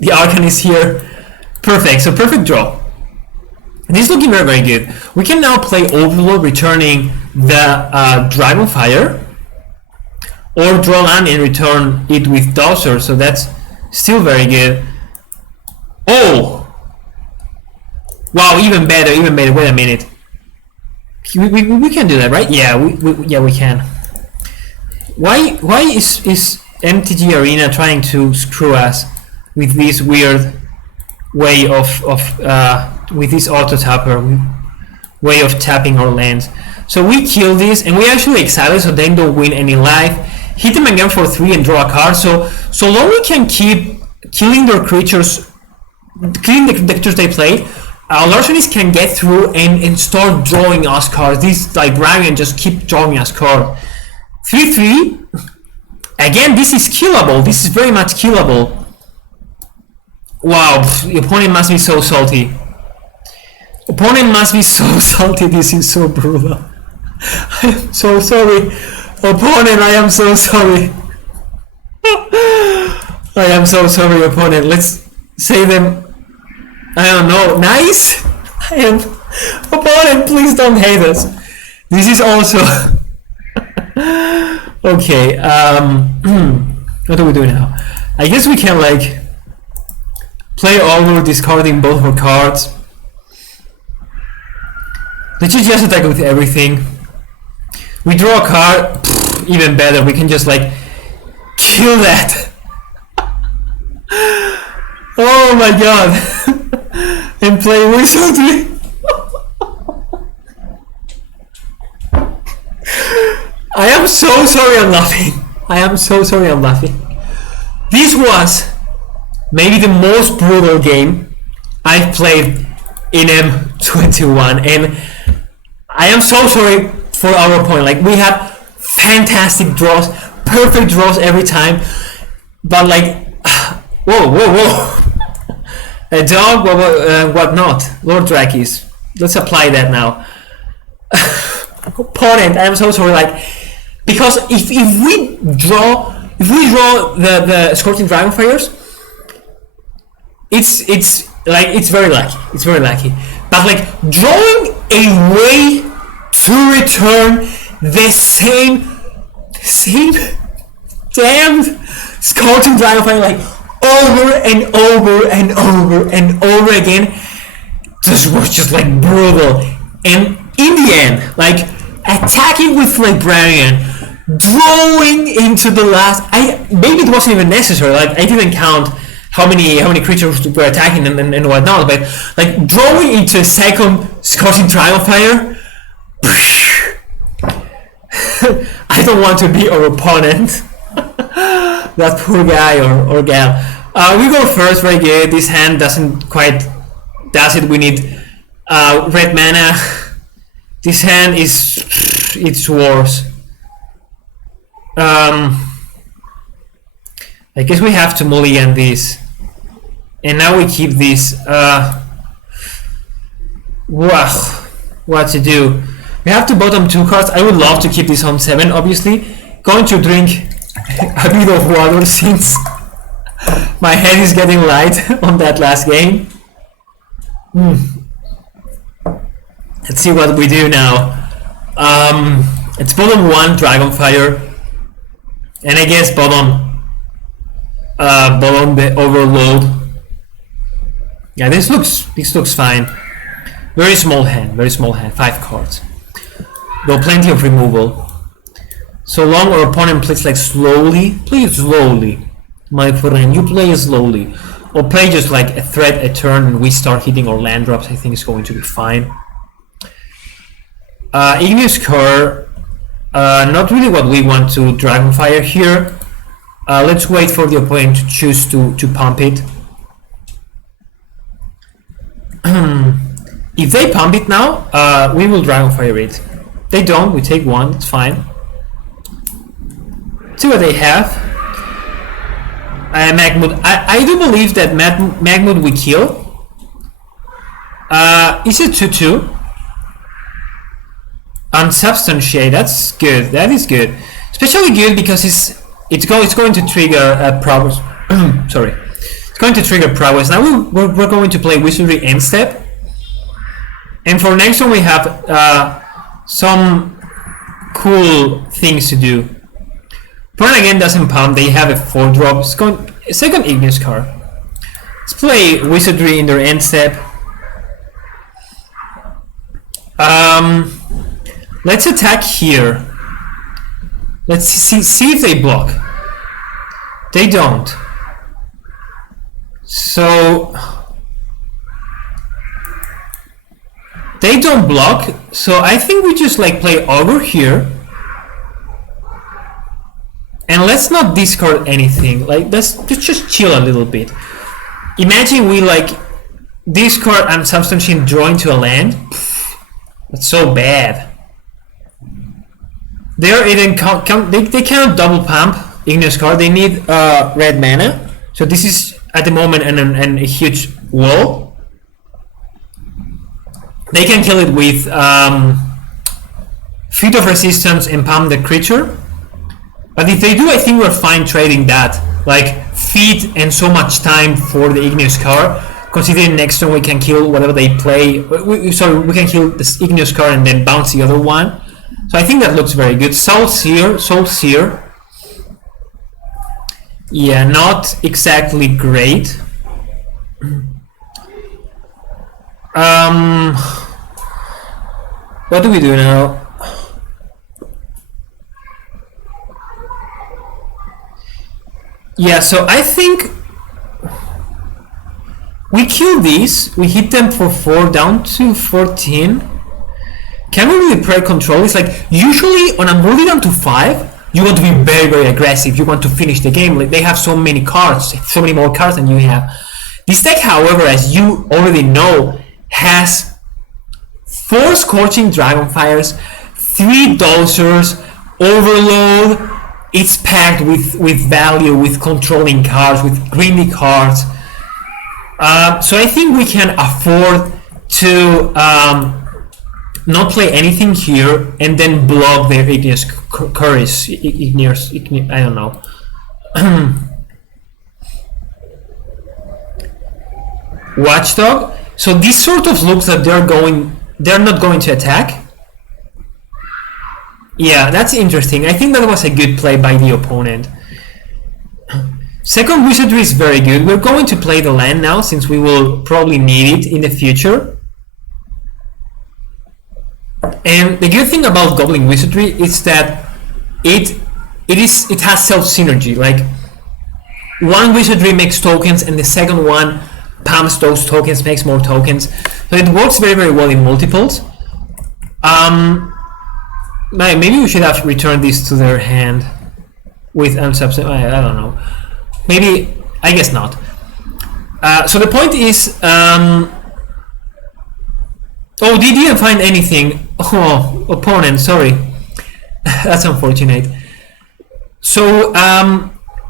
The Arcanist here, perfect. So perfect draw. This is looking very, very good. We can now play Overload, returning the Dragonfire, or draw land and return it with Dowser, so that's still very good. Oh! Wow, even better, even better. Wait a minute. We can do that, right? Yeah, we can. Why is MTG Arena trying to screw us with this weird way of with this auto tapper way of tapping our lands? So we kill this and we actually exile, so they don't win any life. Hit them again for 3 and draw a card. So long we can keep killing their creatures, killing the creatures they play, Larcenist can get through and start drawing us cards. This Librarian just keep drawing us cards. 3/3. Again, this is killable. This is very much killable. Wow, the opponent must be so salty. Opponent must be so salty. This is so brutal. I am so sorry. Opponent, I am so sorry. I am so sorry, opponent. Let's say them. I don't know. Nice? I am. Opponent, please don't hate us. This is also. Okay. What do we do now? I guess we can like play over, discarding both our cards. Let's just attack with everything. We draw a card, even better. We can just like kill that. Oh my god. And play wizardry. I am so sorry I'm laughing. I am so sorry I'm laughing. This was maybe the most brutal game I've played in M21, and I am so sorry for our opponent. Like, we had fantastic draws, perfect draws every time, but like, whoa. A dog, what not? Lord Drakis. Let's apply that now. Opponent, I am so sorry. Like, because if we draw the Scorching Dragonfires, it's like it's very lucky. It's very lucky. But like drawing a way to return the same damn Scorching Dragonfire like over and over and over and over again, this was just like brutal. And in the end, like attacking with Librarian, drawing into the last, maybe it wasn't even necessary. Like I didn't count how many creatures were attacking and whatnot, but like drawing into a second Scorching Dragonfire. I don't want to be our opponent. That poor guy or gal. We go first, very good. This hand doesn't quite does it. We need red mana. This hand it's worse. I guess we have to mulligan this. And now we keep this. Wow, what to do? We have to bottom 2 cards. I would love to keep this on 7, obviously. Going to drink a bit of water since my head is getting light on that last game. Let's see what we do now. It's bottom 1 dragonfire, and I guess bottom the overload. Yeah, this looks fine. Very small hand, 5 cards. Though plenty of removal. So long our opponent plays like slowly. Play slowly, my friend. You play slowly. Or play just like a threat a turn and we start hitting our land drops. I think it's going to be fine. Igneous Core, not really what we want to dragonfire here. Let's wait for the opponent to choose to pump it. If they pump it now, we will dragonfire it. They don't, we take 1, it's fine. See what they have. Magmud. I do believe that Magmud we kill. Is it 2-2? Unsubstantiate, that's good. That is good. Especially good because it's going to trigger prowess. Sorry. It's going to trigger prowess. Now we're going to play Wizardry end step. And for next one we have some cool things to do. Opponent again doesn't pump, they have a 4-drop. Second Igneous card. Let's play Wizardry in their end step. Let's attack here. Let's see if they block. They don't. So they don't block, so I think we just like play Ogre here. And let's not discard anything. Like let's just chill a little bit. Imagine we like discard and substantiate draw into a land. That's so bad. They cannot double pump Igneous card. They need red mana. So this is at the moment a huge wall. They can kill it with Feat of Resistance and pump the creature. But if they do, I think we're fine trading that. Like feat and so much time for the Igneous card. Considering next turn we can kill whatever they play. We can kill this Igneous card and then bounce the other one. So I think that looks very good. Soul Seer. Yeah, not exactly great. What do we do now? Yeah, so I think we kill these, we hit them for 4 down to 14. Can we really play control? It's like usually on a mulligan to 5, you want to be very, very aggressive. You want to finish the game. Like they have so many cards, so many more cards than you have. This deck, however, as you already know, has 4 Scorching Dragonfires, 3 Dulcers, Overload. It's packed with value, with controlling cards, with greedy cards. So I think we can afford to not play anything here and then block their Igneous Curries. I don't know. Watchdog. So this sort of looks that they're not going to attack. Yeah, that's interesting. I think that was a good play by the opponent. Second Wizardry is very good. We're going to play the land now since we will probably need it in the future. And the good thing about Goblin Wizardry is that it has self-synergy. Like one Wizardry makes tokens and the second one pumps those tokens, makes more tokens. So it works very, very well in multiples. Maybe we should have returned this to their hand. with unsubstantiated. I don't know. Maybe, I guess not. So the point is, oh, they didn't find anything. Oh, opponent, sorry. That's unfortunate. So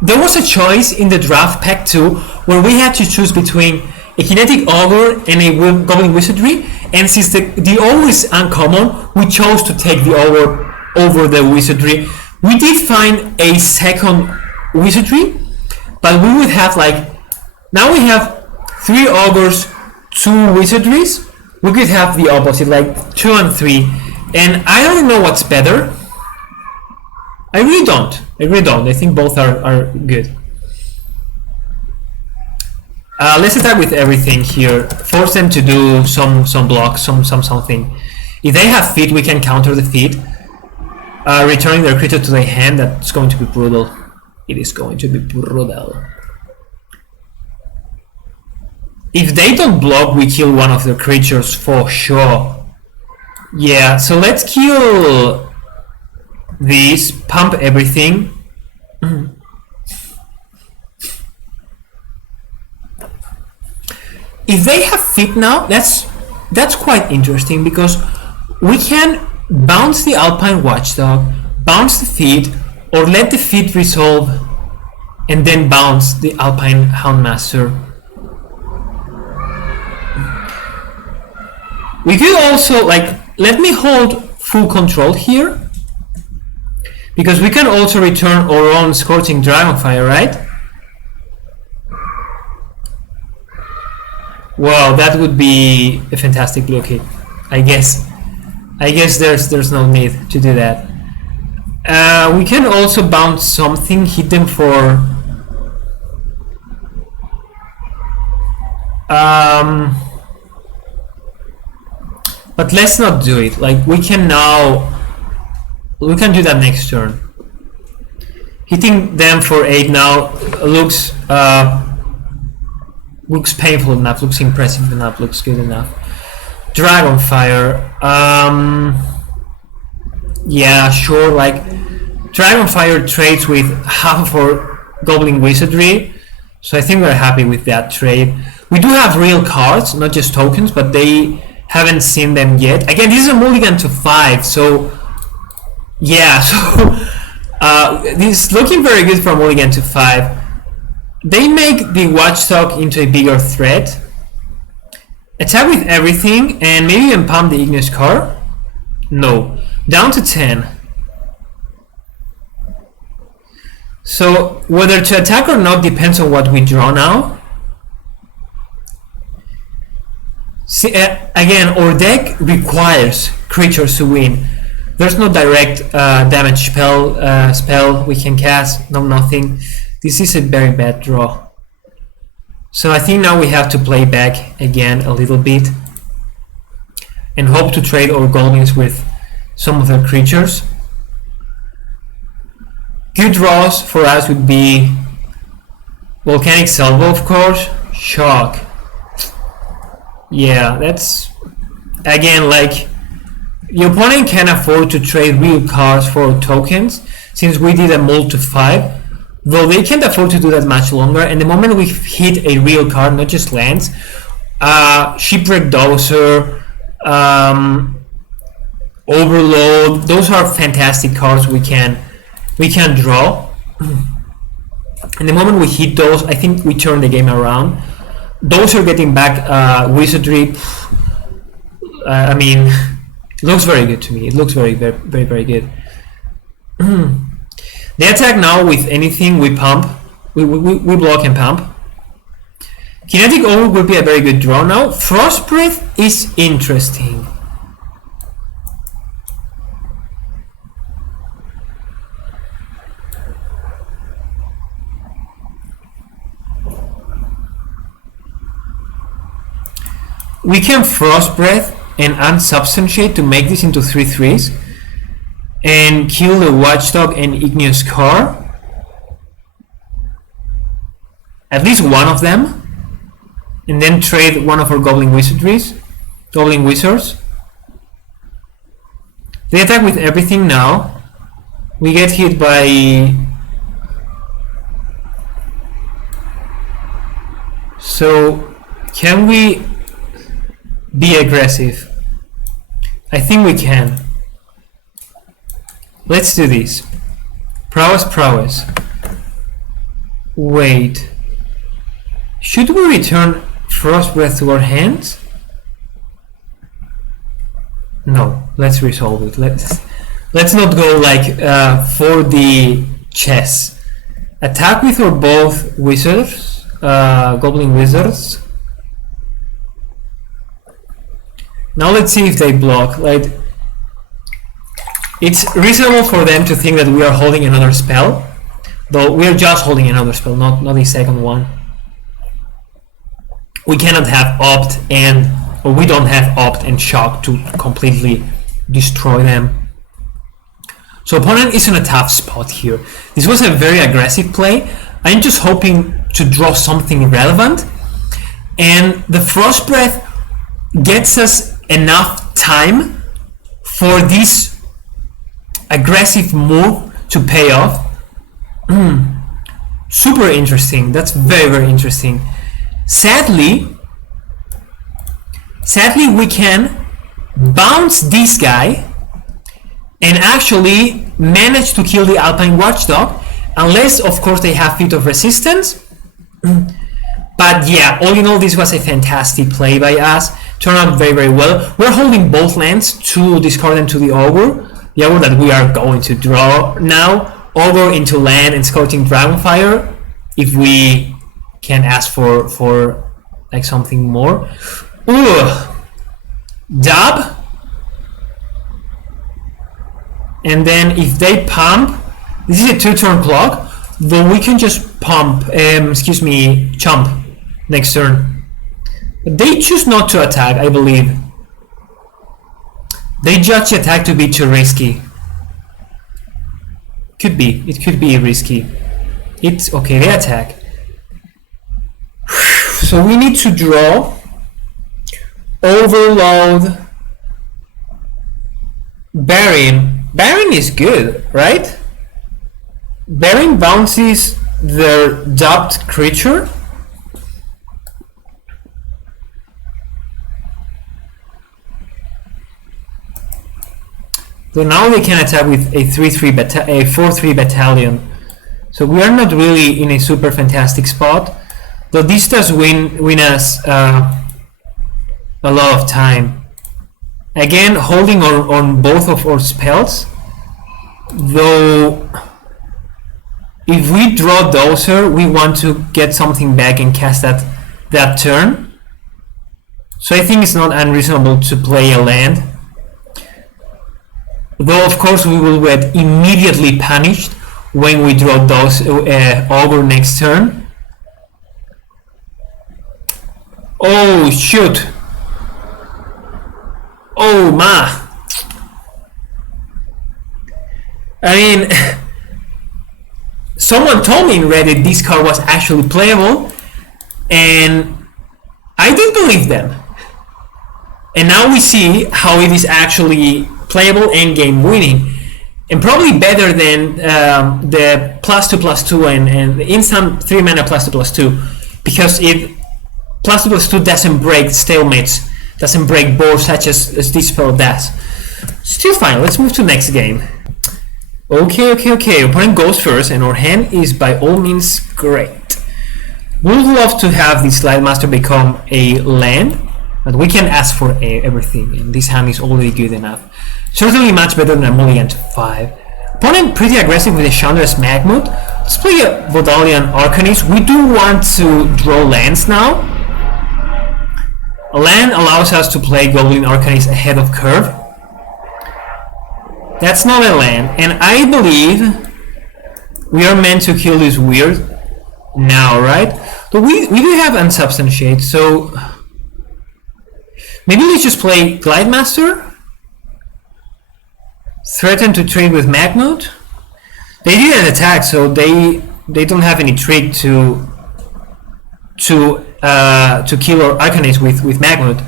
there was a choice in the draft pack 2 where we had to choose between a kinetic ogre and a goblin wizardry, and since the ogre is uncommon, we chose to take the ogre over the wizardry. We did find a second wizardry, but we would have like, now we have 3 ogres, 2 wizardries. We could have the opposite, like 2 and 3, and I don't know what's better. I really don't. I think both are good. Let's attack with everything here. Force them to do some blocks, something. If they have feet, we can counter the feet. Returning their creature to their hand, that's going to be brutal. It is going to be brutal. If they don't block, we kill one of their creatures for sure. Yeah, so let's kill these, pump everything. If they have feet now, that's quite interesting, because we can bounce the Alpine Watchdog, bounce the feet, or let the feet resolve and then bounce the Alpine Houndmaster. We could also, like, let me hold full control here, because we can also return our own Scorching Dragonfire, right? Wow, that would be a fantastic blockade. I guess there's no need to do that. We can also bounce something, hit them for but let's not do it. Like, we can do that next turn. Hitting them for 8 now looks painful enough, looks impressive enough, looks good enough. Dragonfire. Yeah, sure, like Dragonfire trades with half of our Goblin Wizardry, so I think we're happy with that trade. We do have real cards, not just tokens, but they haven't seen them yet. Again, this is a mulligan to 5, so yeah, so this is looking very good for a mulligan to 5. They make the Watchdog into a bigger threat. Attack with everything, and maybe even pump the Igneous Core. No, down to 10. So whether to attack or not depends on what we draw now. See, again, our deck requires creatures to win. There's no direct damage spell we can cast, no nothing. This is a very bad draw. So I think now we have to play back again a little bit and hope to trade our goblins with some of their creatures. Good draws for us would be Volcanic Salvo, of course, Shock. Yeah, that's again, like, the opponent can afford to trade real cards for tokens, since we did a mull to 5, though they can't afford to do that much longer. And the moment we hit a real card, not just lands, Shipwreck Dozer, Overload, those are fantastic cards we can draw. And the moment we hit those, I think we turn the game around. Those are getting back Wizardry. I mean, it looks very good to me. It looks very good. They attack now with anything we pump. We block and pump. Kinetic Ogre would be a very good draw now. Frost Breath is interesting. We can Frost Breath and Unsubstantiate to make this into 3/3s and kill the Watchdog and Igneous Core. At least one of them. And then trade one of our Goblin Wizards. They attack with everything now. We get hit by So can we be aggressive? I think we can. Let's do this. Prowess, prowess. Wait. Should we return Frost Breath to our hands? No, let's resolve it. Let's not go like for the chess. Attack with or both wizards, goblin wizards. Now let's see if they block. Like, it's reasonable for them to think that we are holding another spell, though we are just holding another spell, not the second one. We cannot have opt and, or we don't have opt and shock to completely destroy them. So opponent is in a tough spot here. This was a very aggressive play. I'm just hoping to draw something relevant, and the Frost Breath gets us enough time for this aggressive move to pay off. Super interesting. That's very, very interesting. Sadly, we can bounce this guy and actually manage to kill the Alpine Watchdog, unless of course they have Feat of Resistance. But yeah, all in all, this was a fantastic play by us. Turned out very, very well. We're holding both lands to discard them to the Ogre that we are going to draw now. Ogre into land and Scorching Dragonfire, if we can ask for like something more. Dab. And then if they pump, this is a 2-turn clock, though we can just pump, chump next turn. But they choose not to attack, I believe. They judge the attack to be too risky. Could be, it could be risky. It's okay, they attack. So we need to draw, overload, Baron. Baron is good, right? Baron bounces their dubbed creature. So now they can attack with a 4/3 battalion. So we are not really in a super fantastic spot, though this does win us a lot of time. Again, holding on both of our spells, though if we draw Dozer, we want to get something back and cast that turn. So I think it's not unreasonable to play a land. Though of course we will get immediately punished when we draw those Ogre next turn. Oh shoot! Oh ma! I mean, someone told me in Reddit this card was actually playable, and I did believe them. And now we see how it is actually playable and game winning, and probably better than the +2/+2 and the instant 3-mana +2/+2, because it +2/+2 doesn't break stalemates, doesn't break boards such as this spell does. Still fine. Let's move to next game. Okay. Opponent goes first, and our hand is by all means great. We would love to have this Lightmaster become a land, but we can ask for everything, and this hand is already good enough. Certainly much better than a mulligan to 5. Opponent pretty aggressive with a Chandra's Magmut. Let's play a Vodalian Arcanist. We do want to draw lands now. A land allows us to play Goblin Arcanist ahead of curve. That's not a land, and I believe we are meant to kill this weird now, right? But we do have Unsubstantiate, so maybe let's just play Glidemaster. Threaten to trade with Magmut. They didn't attack, so they don't have any trick to kill our Arcanist with Magmut.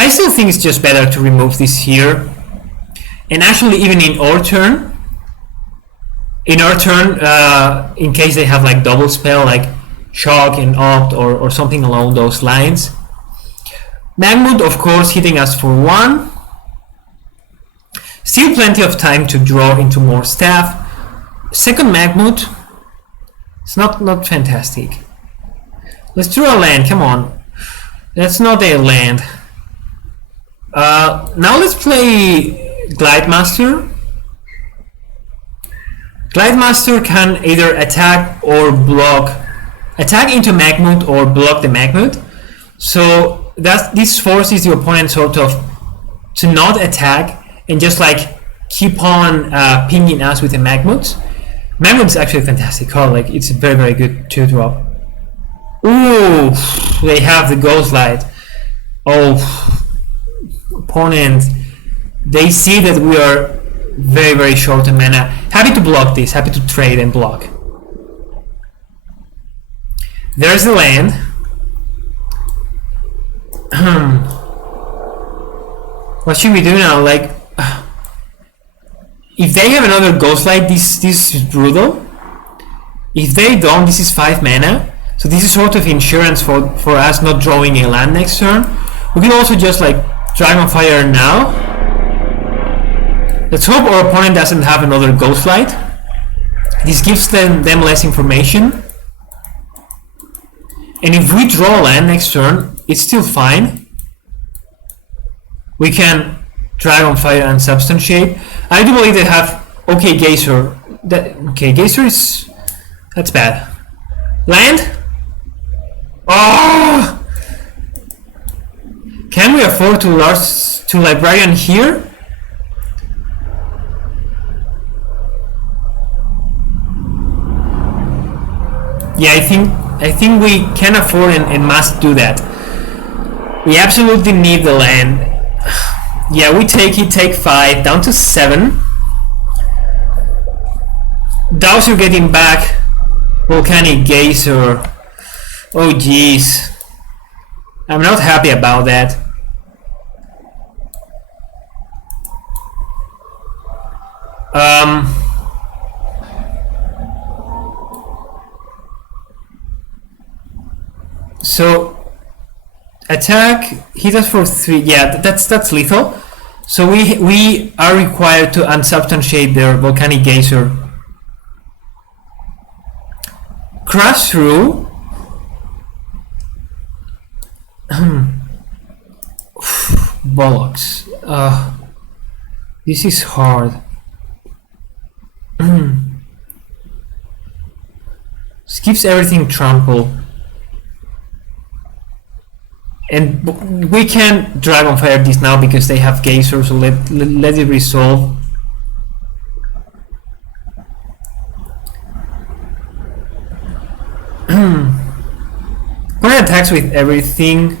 I still think it's just better to remove this here, and actually even in our turn, in our turn, in case they have like double spell, like shock and opt or something along those lines. Magmut, of course, hitting us for 1. Still plenty of time to draw into more staff. Second Magmut, it's not fantastic. Let's draw a land, come on. That's not a land. Now let's play Glide Master. Glide Master can either attack or block, attack into Magmut or block the Magmut. So this forces the opponent sort of to not attack and just like keep on pinging us with the Magmuts. Magmut is actually a fantastic card. Like it's a very good 2-drop. Ooh, they have the Ghost Light. Oh, opponent, they see that we are very short on mana. Happy to block this, happy to trade and block. There's the land. What should we do now? Like, if they have another Ghost Light, this is brutal. If they don't, this is 5 mana. So this is sort of insurance for us not drawing a land next turn. We can also just like Dragonfire now. Let's hope our opponent doesn't have another Ghost Light. This gives them less information. And if we draw land next turn, it's still fine. We can Dragonfire and Substantiate. I do believe they have okay Geyser. Okay, Geyser is that's bad. Land? Oh! Can we afford to Librarian here? Yeah, I think we can afford and must do that. We absolutely need the land. Yeah, we take 5 down to 7. Dowser getting back Volcanic Geyser. Oh jeez, I'm not happy about that. So attack, hit us for 3. Yeah, that's lethal. So we are required to unsubstantiate their Volcanic Geyser. Crash through. Bollocks. This is hard. Skips everything trample. And we can't Dragonfire this now because they have Geyser, so let it resolve. When it attacks with everything,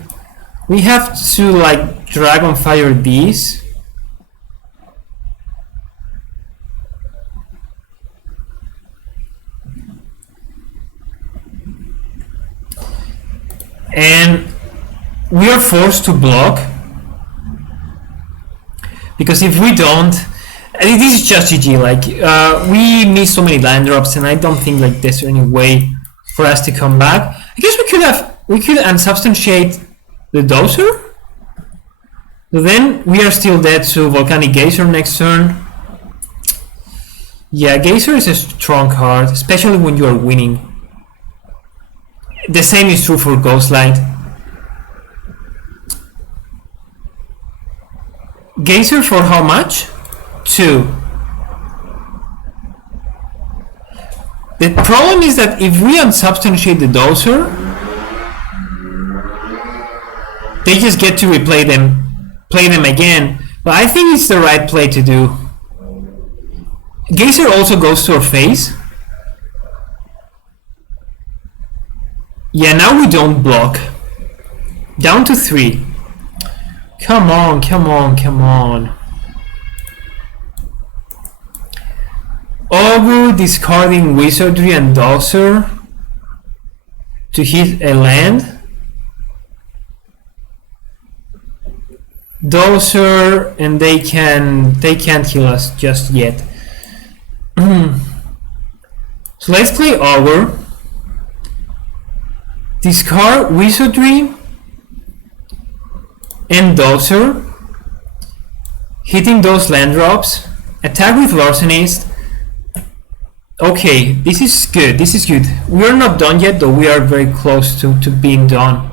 we have to like Dragonfire these. And we are forced to block because if we don't, this is just GG. Like we miss so many land drops, and I don't think like there's any way for us to come back. I guess we could unsubstantiate the Dozer. Then we are still dead to Volcanic Geyser next turn. Yeah, Geyser is a strong card, especially when you are winning. The same is true for Ghostlight. Geyser for how much? 2. The problem is that if we unsubstantiate the Dozer, they just get to replay them, play them again. But I think it's the right play to do. Geyser also goes to our face. Yeah, now we don't block. Down to 3. Come on, come on, come on. Augur discarding Wizardry and Dozer to hit a land. Dozer, and they can't kill us just yet. Let's play Ogre. Discard Wizardry and Dozer. Hitting those land drops. Attack with Larcenist. Okay, this is good. This is good. We're not done yet, though we are very close to being done.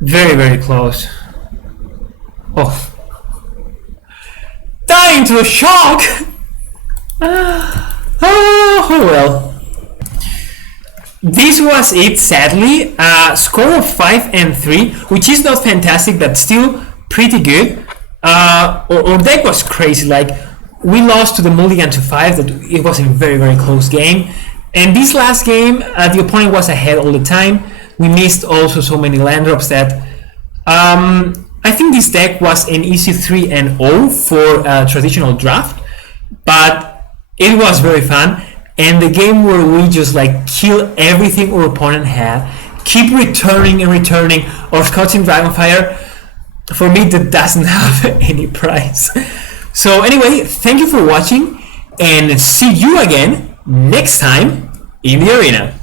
Very, very close. Oh. Dying to a shock! Oh well. This was it, sadly. Score of 5 and 3, which is not fantastic, but still pretty good. Our deck was crazy. Like, we lost to the mulligan to 5. That it was a very, very close game. And this last game, the opponent was ahead all the time. We missed also so many land drops that I think this deck was an easy 3-0 for a traditional draft, but it was very fun. And the game where we just like kill everything our opponent had, keep returning and returning, or Scourging Dragonfire, for me that doesn't have any price. So anyway, thank you for watching, and see you again next time in the arena.